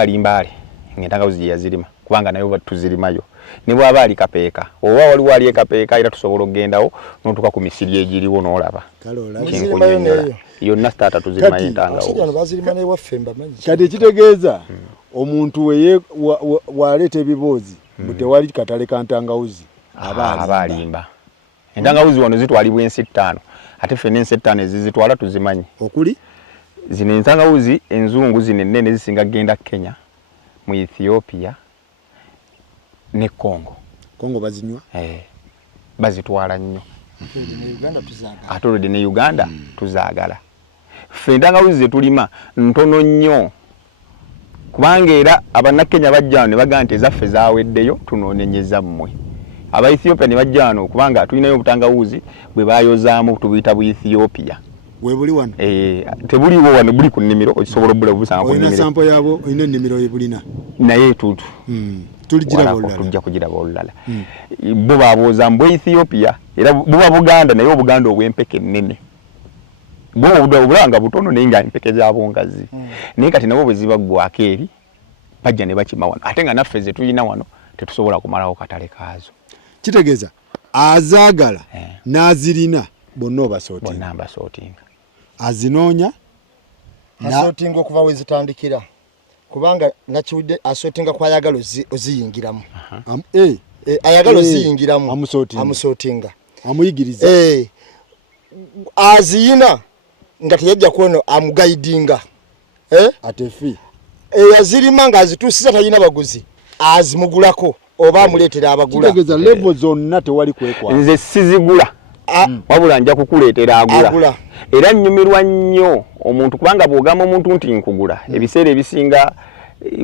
ali Mbale ng'entangawuzi gye yazirima kubanga nayo tuzirimayo ne bw'aba ali Kapeeka oba waliwo ali Kapeeka era tusobola okugendawo n'otuuka ku misiri egiriwo n'olaba yonna starter tuzirimayo entangawuzi. Kati ekitegeeza omuntu waleeta ebiboozi tewali katale ka ntangawuzi aba alimba. Entangawuzi wano zitwalibwa ensi 5 ate ffe n'ensi 5 ezizitwala tuzimanyi okuli zino entangawuzi enzungu zino ennene zisinga genda Kenya mu Ethiopia ne Congo bazinywa bazitwala nnyo ate olwedde ne Uganda tuzaagala. Ffe entangawuzi zetulima ntono nnyo kubanga era abannakenya bajja wano ne bagamba nti ezaffe zaaweddeyo tunoonyeza mmwe. Aba Ethiopia ne bajja wano kubanga tulinayo obutangawuzi bwe bayozaamu tubuyita bu Ethiopia. Webuli wano tebuliwo wano buli ku nnimiro okusobola obula busanga ku nnimiro. Oyina sampo yabo oyina ennimiro yebulina naye tutu tujja kugiraba olulala. Bo baabozaamu bwe Ethiopia era buba Buganda naye Obuganda obw'empeke nnene. Bo obulanga butono naye nga empeke zaabo ngazi. Naye kati nabo bwe zibaggwako eri bajja ne bakima wano ate nga naffe ze tulina wano tetusobola kumalawo katale kaazo. Kitegeeza azaagala n'azirina bonna mbasootinga azinoonya asootinga okuva we zitandikira kubanga nakiwudde asootinga kwayagala oziyingiramu ayagala oziyingiramu amusootinga amuyigiriza aziyina nga teyajja kuono amugaidinga atefi yazirima nga azituusiza talina baguzi azimugulako oba amuleetera abagula. Kitegeeza level zonna tewali kwekwa nze sizigula wabula nja kukuleetera agula era nnyumirwa nnyo omuntu kubanga bw'ogamba omuntu nti nkugula ebiseera ebisinga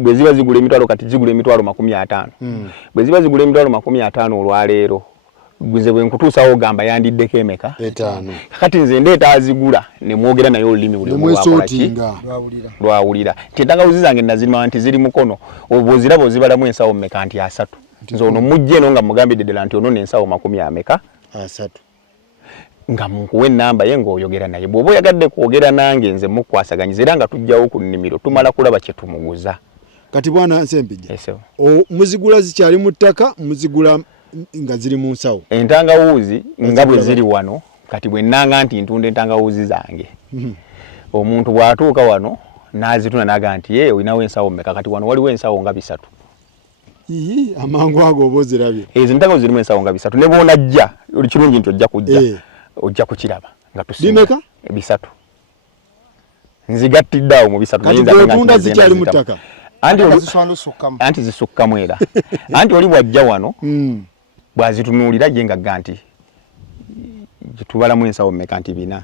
bwe ziba zigula emitwalo kati zigula emitwalo 50 bwe ziba zigula emitwalo 50 olwaleero gwize bwe nkutuusawo ogamba yandiddeko emeka 5 kati nze ndeeta azigula ne mwogera naye olulimi buli lwawulira nti entangawuzi zange nazirima nti ziri mukono bw'oziraba ozibalamu ensawo mmeka nti 3 nze ono mujje eno nga mugambidde ddala nti ono n'ensawo 3 nga munkuwa ennamba ye ng'oyogera naye bw'oba oyagadde kwogera nange nze mukwasaganyiza era nga tujjawo ku nnimiro tumala kulaba kye tumuguza. Kati bwana Nsempijja muzigula zikyali mu ttaka muzigula nga ziri mu nsawo entangawuzi nga bwe ziri wano kati bwe nnanga nti ntunda entangawuzi zange omuntu bw'atuuka wano n'azituna n'aga nti olinawo ensawo mmeka kati wano waliwo ensawo nga 3 amangu ago oba ozirabye ezo entangawuzi zirimu ensawo nga 3 ne bw'onajja oli kirungi nti ojja kukiraba nga tusimeka 3 nzigattiddeawo mu 3 kati bw'otunda zikyali mu ttaka anti zisukkamu era anti oli bw'ajja wano bw'azitunuulira je nga nti tubalamu ensawo mmeka nti 4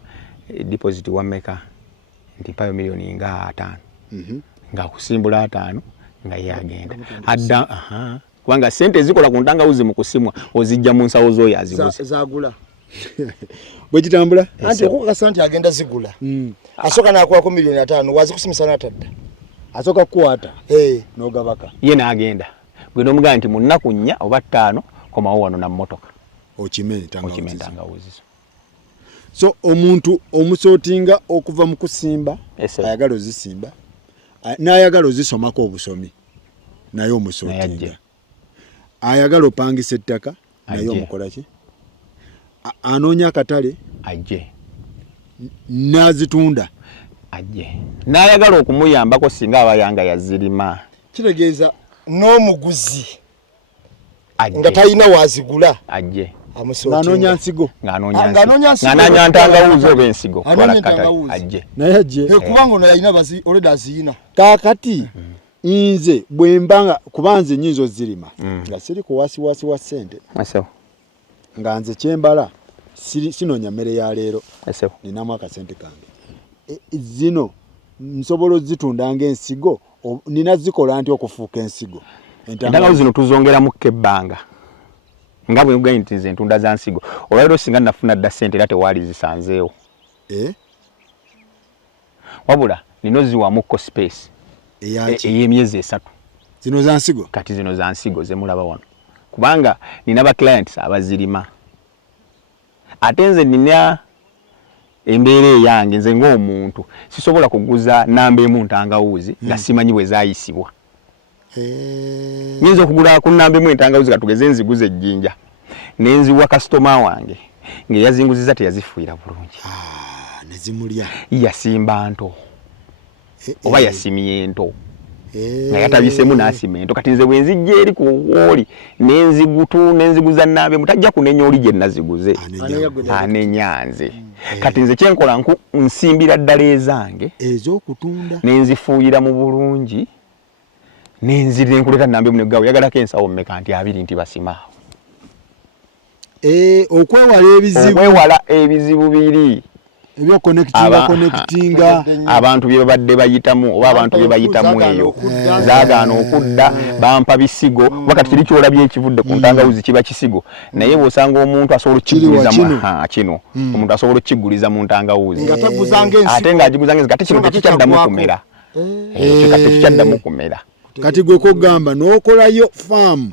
deposit wa mmeka nti mpayo milioni nga 5 nga kusimbula 5 nga yagenda adda kubanga sente zikola ku ntangawuzi mu kusimwa ozijja mu nsawo z'oyo azibuze zagula bwe kitambula anti okuka santi agenda zigula asoka n'akwako milioni 5 wazikusimisa n'atadda asoka kukwata n'ogabaka ye n'agenda gwe n'omugamba nti mu nnaku 4 oba 5 komawo wano na mmotoka okime entangawuzi. So omuntu omusootinga okuva mu kusimba ayagala ozisimba n'ayagala ozisomako obusomi naye omusootinga. Ayagala opangisa ettaka naye omukola ki? Anoonya akatale ajje n'azitunda ajje n'ayagala okumuyambako singa abayanga yazirima. Kitegeeza n'omuguzi nga talina wazigula ajje ng'anoonya nsigo ng'anoonya ntangawuzi oba ensigo kutwala katale ajje naye ajje kubanga ono yalina oleda aziyina. Kaakati nze bwe mbanga kuba nze nnyinza ozirima nga siri ku wasiwasi wa ssente nga nze kyembala sinoonya mmere ya leero ninamu akasente kange zino nsobola ozitunda ng'ensigo nina zikola nti okufuuka ensigo. Entangawuzi zino tuzongeramukko ebbanga nga bwe mugambye nti nze ntunda za nsigo olwaleero singa nafuna dda ssente era tewaali zisanzeewo wabula nino ziwamukko space ey'emyezi 3 zino za nsigo. Kati zino za nsigo ze mulaba wano kubanga nina ba clients abazirima ate nze nina embeera eyange nze ng'omuntu sisobola kuguza namba emu ntangawuzi nga simanyi bwe zaayisibwa. Nyinza okugula ku namba emu entangawuzi katugeze nziguze ejjinja nenziwa kasitoma wange ng'eyazinguziza teyazifuira bulungi nezimulya yasimba nto oba yasimye ento nga yatabisemu n'asima ento. Kati nze bwe nzijja eri ku wooli nenziguza namba mutajja kunenya oli gye naziguze anenyanze. Kati nze kyenkola nsimbira ddala ezange ez'okutunda nenzifuuyira mu bulungi nenkuleta namba emu neggawo yagalako ensawo mmeka nti 2 nti basimaawo. Okwewala ebizibu biri ebyo connectinga abantu bye babadde bayitamu oba abantu bye bayitamu eyo zaagaana okudda bampa bisigo wakati kiri kyolabye ekivudde ku ntangawuzi kiba kisigo naye bw'osanga omuntu asobola okukiguliza kino omuntu asobola okukiguliza mu ntangawuzi ate ng'agiguzanga ate kino tekikyaddamu kumera tekikyaddamu kumera. Kati gwe kogamba n'okolayo faamu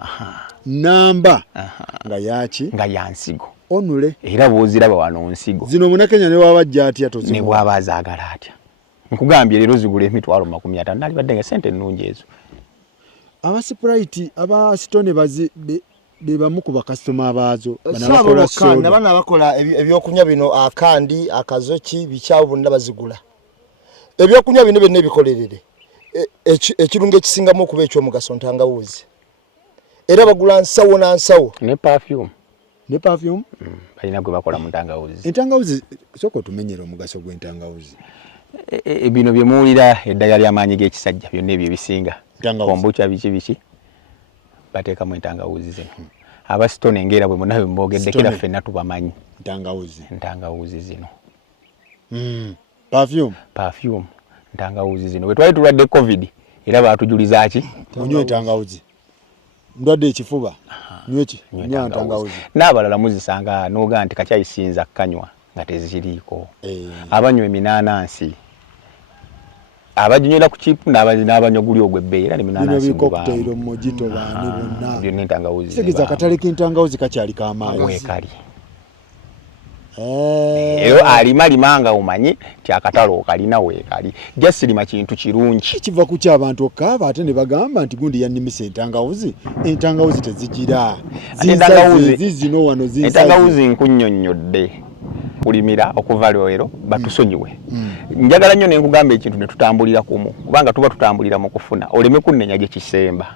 namba nga yaki nga yansigo onule era bw'oziraba wano nsigo zino Munakenya ne wabajja atya tozimu ne bw'aba azaagala atya nkugambye leero zigula emitwalo 50 nalibadde nga sente ennungi ezo. Aba Sprite aba Stone be bamu ku bakasitoma abaazo bana bakola ebyokunywa bino akandi akazoki bikyawo bonna bazigula ebyokunywa bino byonna ebikolerere ekirungo ekisingamu okuba ekyomugaso ntangawuzi era bagula nsawo na nsawo ne perfume balina gwe bakola mu ntangawuzi. Entangawuzi soko tumenyera omugaso gw'entangawuzi bino bye muwulira eddagala ly'amaanyi g'ekisajja byonna ebyo ebisinga kombucha biki bateeka mu entangawuzi zino aba Stone engera bwe munawe mbogedde kera ffenna tubamanyi entangawuzi zino perfume entangawuzi zino bwe twali tulwadde covid era baatujuliza ki munywe entangawuzi ndwadde ekifuba nywa entangawuzi n'abalala muzisanga n'ogaa nti kakyayisinza kanywa nga teziriiko abanywa eminaanansi abajinywera ku chipu n'abanywa guli ogw'ebbeeyi era n'eminaanansi byonna entangawuzi kitegeeza akatale k'entangawuzi kakyali k'amaanyi weekali Ero alima nga umanyi ti akatalo okalina weekali jasirima kintu kirungi kiva ku ky'abantu okaba ate ne bagamba nti gundi yannimisa entangawuzi tezigira zino wano entangawuzi nkunnyonnyodde kulimira okuva leero batusonyiwe njagala nnyo ne nkugamba ekintu ne tutambulira kumu kubanga tuba tutambulira mu kufuna oleme kunnenya gye kisemba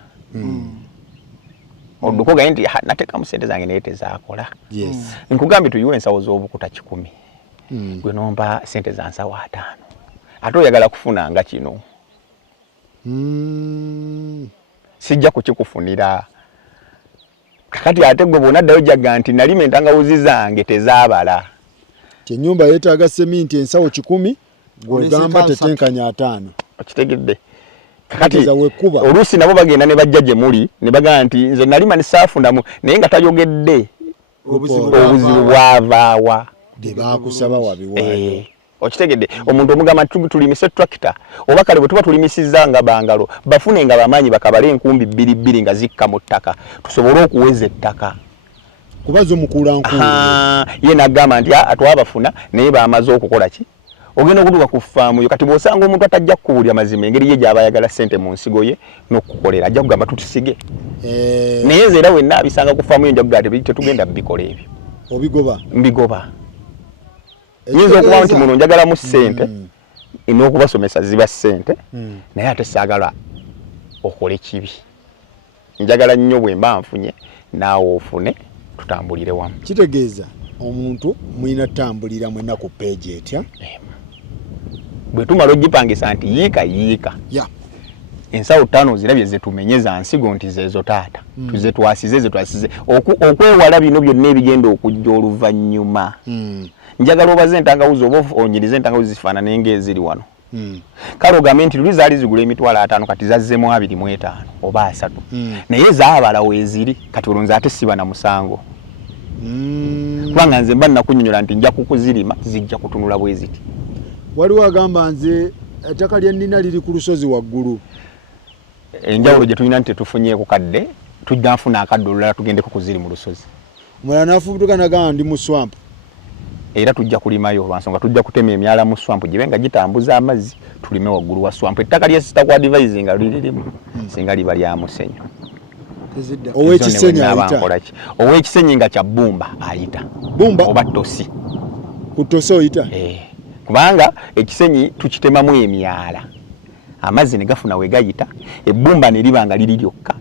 odukoga enti nateka mu sente zange naye tezaakola nkugambye tuyiwe ensawo z'obukuta 10 gwe nomba sente za nsawo 5 ate oyagala kufuna nga kino sijja kukikufunira kakati ate gwe bonaddayo jagga nti nalima entangawuzi zange tezaabala ennyumba yeetaaga seminti ensawo 10 gwegamba tetenkanya 5 okitegedde kakati oluusi nabo bagenda ne bajja gye muli ne bagamba nti nze nalima ne saafundamu naye nga tayogedde obuzibu bwavaawa baakusaba wabiwaayo okitegedde omuntu omugamba tulimise tractor oba kale bwe tuba tulimisizza nga bangalo bafune nga bamaanyi bakabale enkumbi 2 nga zikka mu ttaka tusobole okuweza ettaka kubaza omukula nkulu ye nagamba nti atwabafuna naye baamaze okukola ki ogenda okutuuka ku faamu yo kati bw'osanga omuntu atajja kukubuulira mazima engeri ye gy'aba ayagala ssente mu nsigo ye n'okukolera ajja kugamba tutusige naye nze era wenna abisanga ku faamu yo nja kugamba tetugenda bikola ebyo mbigoba nyinza okuba nti muno njagalamu ssente n'okubasomesa ziba ssente naye ate saagala okole kibi njagala nnyo bwe mba nfunye naawe ofune tutambulire wamu kitegeeza omuntu mulina tambulira mwenna ku page etya bwe tumala ogipangisa nti yiika ensawo ttaano zirabye ze tumenyeza nsigo nti zeezo taata tuze twasize okwewala bino byonna ebigenda okujja oluvannyuma njagala obaze entangawuzi oba onyirize entangawuzi zifaanana ng'eziri wano kale ogambe nti luli zaali zigula emitwalo 5 kati zazzemu 25 oba 3 naye zaabala weeziri kati olwo nze ate siba na musango kubanga nze mba nakunyonyola nti nja kukuzirima zijja kutunula bwe ziti waliwo agamba nze ettaka lye nnina liri ku lusozi waggulu enjawulo gye tulina nti tetufunyeeko kadde tujja nfuna akadde olulala tugendeko kuziri mu lusozi mulala nafubutuka nagamba ndi mu swamp era tujja kulimayo lwansonga tujja kutema emyala mu swamp gibe nga gitambuza amazzi tulime waggulu wa swamp ettaka lye sita ku advising nga liririmu singa liba lya musenyu ow'ekisenyi nga kya bbumba ayita oba tosi ku tosi oyita kubanga ekisenyi tukitemamu emyala amazzi ne gafuna we gayita ebbumba ne liba nga liri lyokka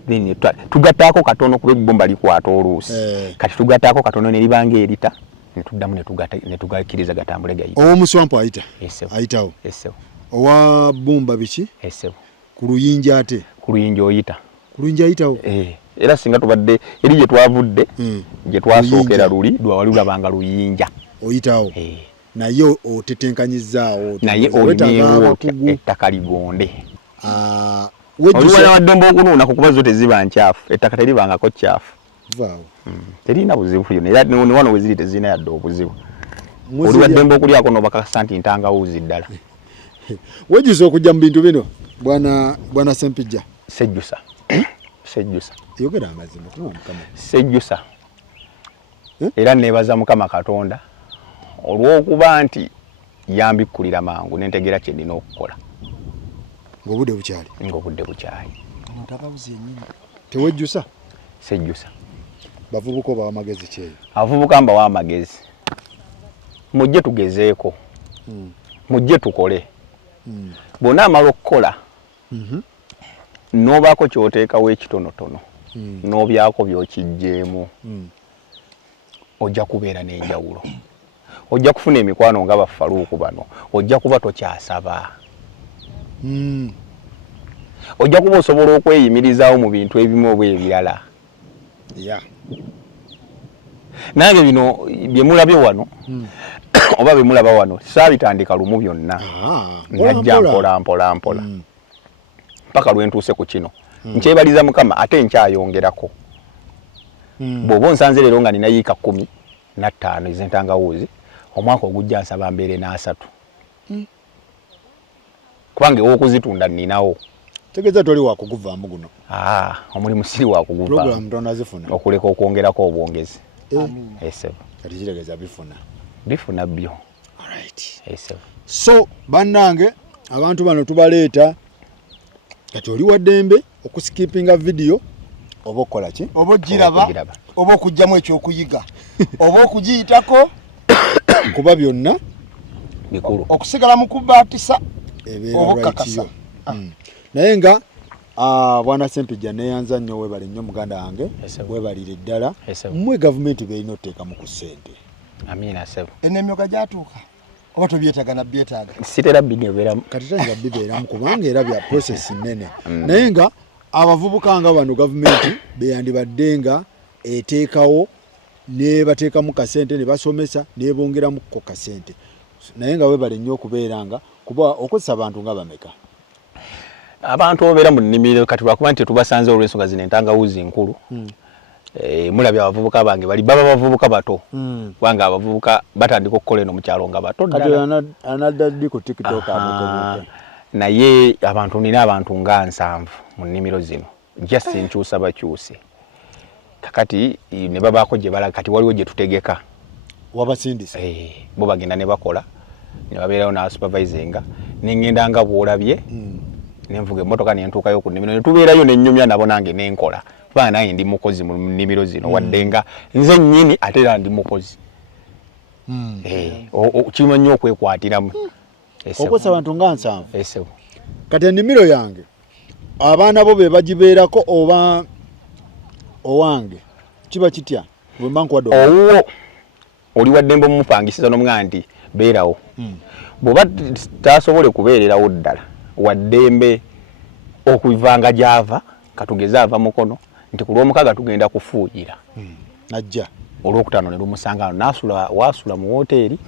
tugattaako katono kuba ebbumba likwata oluusi kati tugattaako katono ne liba ng'erita netuddamu netugakkiriza gatambule gayita ow'omuswampu ayitawo owa bbumba biki ku luyinja ate ku luyinja oyita ku luyinja ayitawo era singa tubadde eri gye twavudde gye twasookera luli lwawali lulabanga luyinja oyitawo naye otetenkanyizaawo naye olinawo ettaka ligonde oluwala wadde mbaokunuuna kukuba zo teziba nkyafu ettaka teribangako kyafu terina buzibu era ne wano we ziri tezirina yadde obuzibu oli wadde mbaokulyako nobakakasa nti ntangawuzi ddala wejjusa okujja mu bintu bino bwana Sempijja sejjusa yogera amazima mukama sejjusa era nebaza Mukama Katonda olw'okuba nti yambikkulira mangu nentegera kye nnina okukola ng'obudde bukyali tewejjusa sejjusa bavubuka obawa amagezi kyeyo abavubuka mbawa amagezi mujje tugezeeko mujje tukole bonna amala okukola n'obaako kyoteekawo ekitonotono n'obyako by'okijjeemu ojja kubeera n'enjawulo ojja kufuna emikwano nga Bafaluuku bano ojja kuba tokyasaba ojja kuba osobola okweyimirizaawo mu bintu ebimu oba ebirala nange bino bye mulabye wano oba bye mulaba wano saabitandika lumu byonna najja mpola mpaka lwentuuse ku kino nkyebaliza Mukama ate nkyayongerako bw'oba onsanze leero nga nina yiika 15 ez'entangawuuzi omwaka ogujja nsaba mbeere n'3 kubanga ew'okuzitunda nninawo tegeeza toli wakuguvaamu guno omulimu siri wakuguvaamu okuleka okwongerako obwongezi kati kitegeeza bifuna byo so bannange abantu bano tubaleeta kati oli wa ddembe okusikipinga vidiyo oba okukola ki oba ogiraba oba okugyamu ekyokuyiga oba okugiyitako kuba byonna bikulu okusigala mu kubaatisa oba okukakasa naye nga bwana Sempijja neyanza nnyo webale nnyo muganda wange webalire ddala mmwe gavumenti beerina oteekamu ku ssente amina sebo enemyoga gyatuuka oba tobyetaaga nabyetaaga sitera bigebeeramu kati tayinza bibeeramu kubanga era bya process nnene naye nga abavubuka nga bano gavumenti beyandibadde nga eteekawo ne bateekamu kasente ne basomesa ne bongeramuko kasente naye nga webale nnyo okubeera nga kuba okozesa abantu nga bameka abantu obeera mu nnimiro kati lwakuba nti tubasanze olw'ensonga zino entangawuzi nkulu mulabye abavubuka bange baba bavubuka bato kubanga abavubuka batandika okukola eno mu kyalo nga bato anaddi ku TikTok abukebuke naye abantu nina abantu nga 7 mu nnimiro zino just nkyusa bakyuse kakati ne babaako gye balaga kati waliwo gye tutegeka wabasindisa bo bagenda ne bakola ne babeerawo na supervisinga nengenda nga bwolabye nenvuga emmotoka nentuukayo ku nnimiro netubeerayo nennyumya nabo nange nenkola kuba nange ndi mukozi mu nnimiro zino wadde nga nze nnyini ate era ndi mukozi kiruma nnyo okwekwatiramu okosa abantu nga 7 kati ennimiro yange abaana bo be bagibeerako oba owange kiba kitya bwe mba nkuwadde owo oli waddembe omupangisiza n'omugamba nti beerawo bw'oba tasobole kubeererawo ddala waddembe okuvanga gy'ava katugeze ava mukono nti ku lw'omukaaga tugenda kufuuyira najja olwokutaano ne lumusanga waasula mu woteeri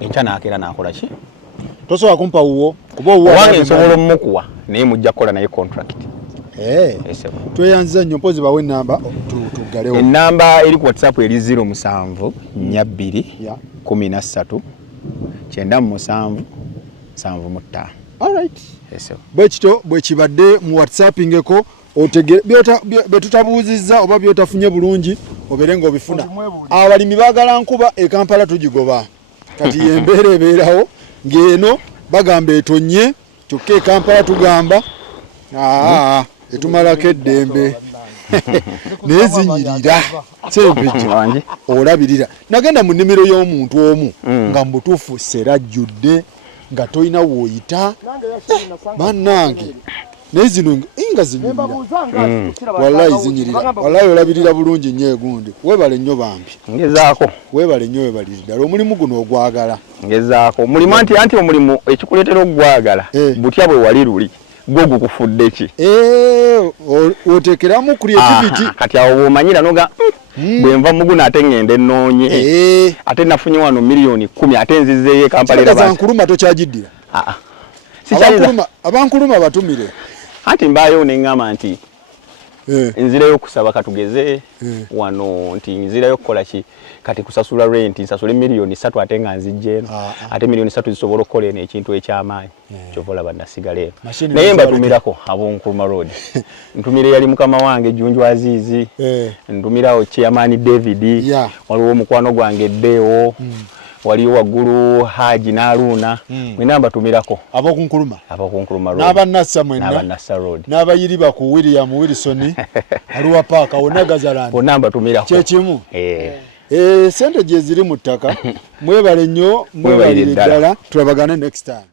enkya n'akeera n'akola ki tosobola kumpa wuwo kuba owange nsobola omukuwa naye mujja kukola naye contract tweyanziza nnyo mpozi bawe ennamba tuggalewo ennamba eri ku whatsapp eri 07 42 13 97 75 alright bwe kityo bwe kibadde mu whatsappingeko otegere betutabuuzizza oba byotafunye bulungi obeere ng'obifuna abalimi baagala nkuba e Kampala tugigoba kati embeera ebeerawo ng'eno bagamba etonye kyokka e Kampala tugamba etumalako eddembe naye zinyirira sempeki olabirira nagenda mu nnimiro y'omuntu omu nga mu butuufu serajjudde nga tolina wooyita bannange naye zino nga zinyirira wallahi zinyirira wallahi olabirira bulungi nnyo egundi weebale nnyo bambi ngezaako weebale nnyo weebalire ddala omulimu guno ogwagala ngezaako omulimu anti omulimu ekikuleetera ogwagala butya bwe wali luli gwo gukufudde ki oteekeramu creativity kati awo bw'omanyira noga bwe nva muguno ate ngende nnoonye ate nafunye wano miliyoni 10 ate nzizeeyo e Kampala era bankuluma tokyagiddira abankuluma batumire anti mbaayo neŋŋamba nti nzirayo okusaba katugeze wano nti nzirayo okukola ki kati kusasula rent nsasule miliyoni 3 ate nga nzijja eno ate miliyoni 3 zisobola okukola eno ekintu eky'amaanyi kyova olaba nasigala eno naye mbatumirako ab'Onkuluma Road ntumire yali mukama wange Jjunju Azizi ntumirawo Chairman David waliwo omukwano gwange Deo waliwo waggulu Haji n'Aruna mwena mbatumirako ab'Onkuluma Road n'abannassa mwenna n'abannassa road n'abayiriba ku William Wilson aliwa paaka wonna Gazalandi wonna mbatumirako kyekimu sente gye ziri mu ttaka mwebale nnyo mwebalire ddala tulabagane next time.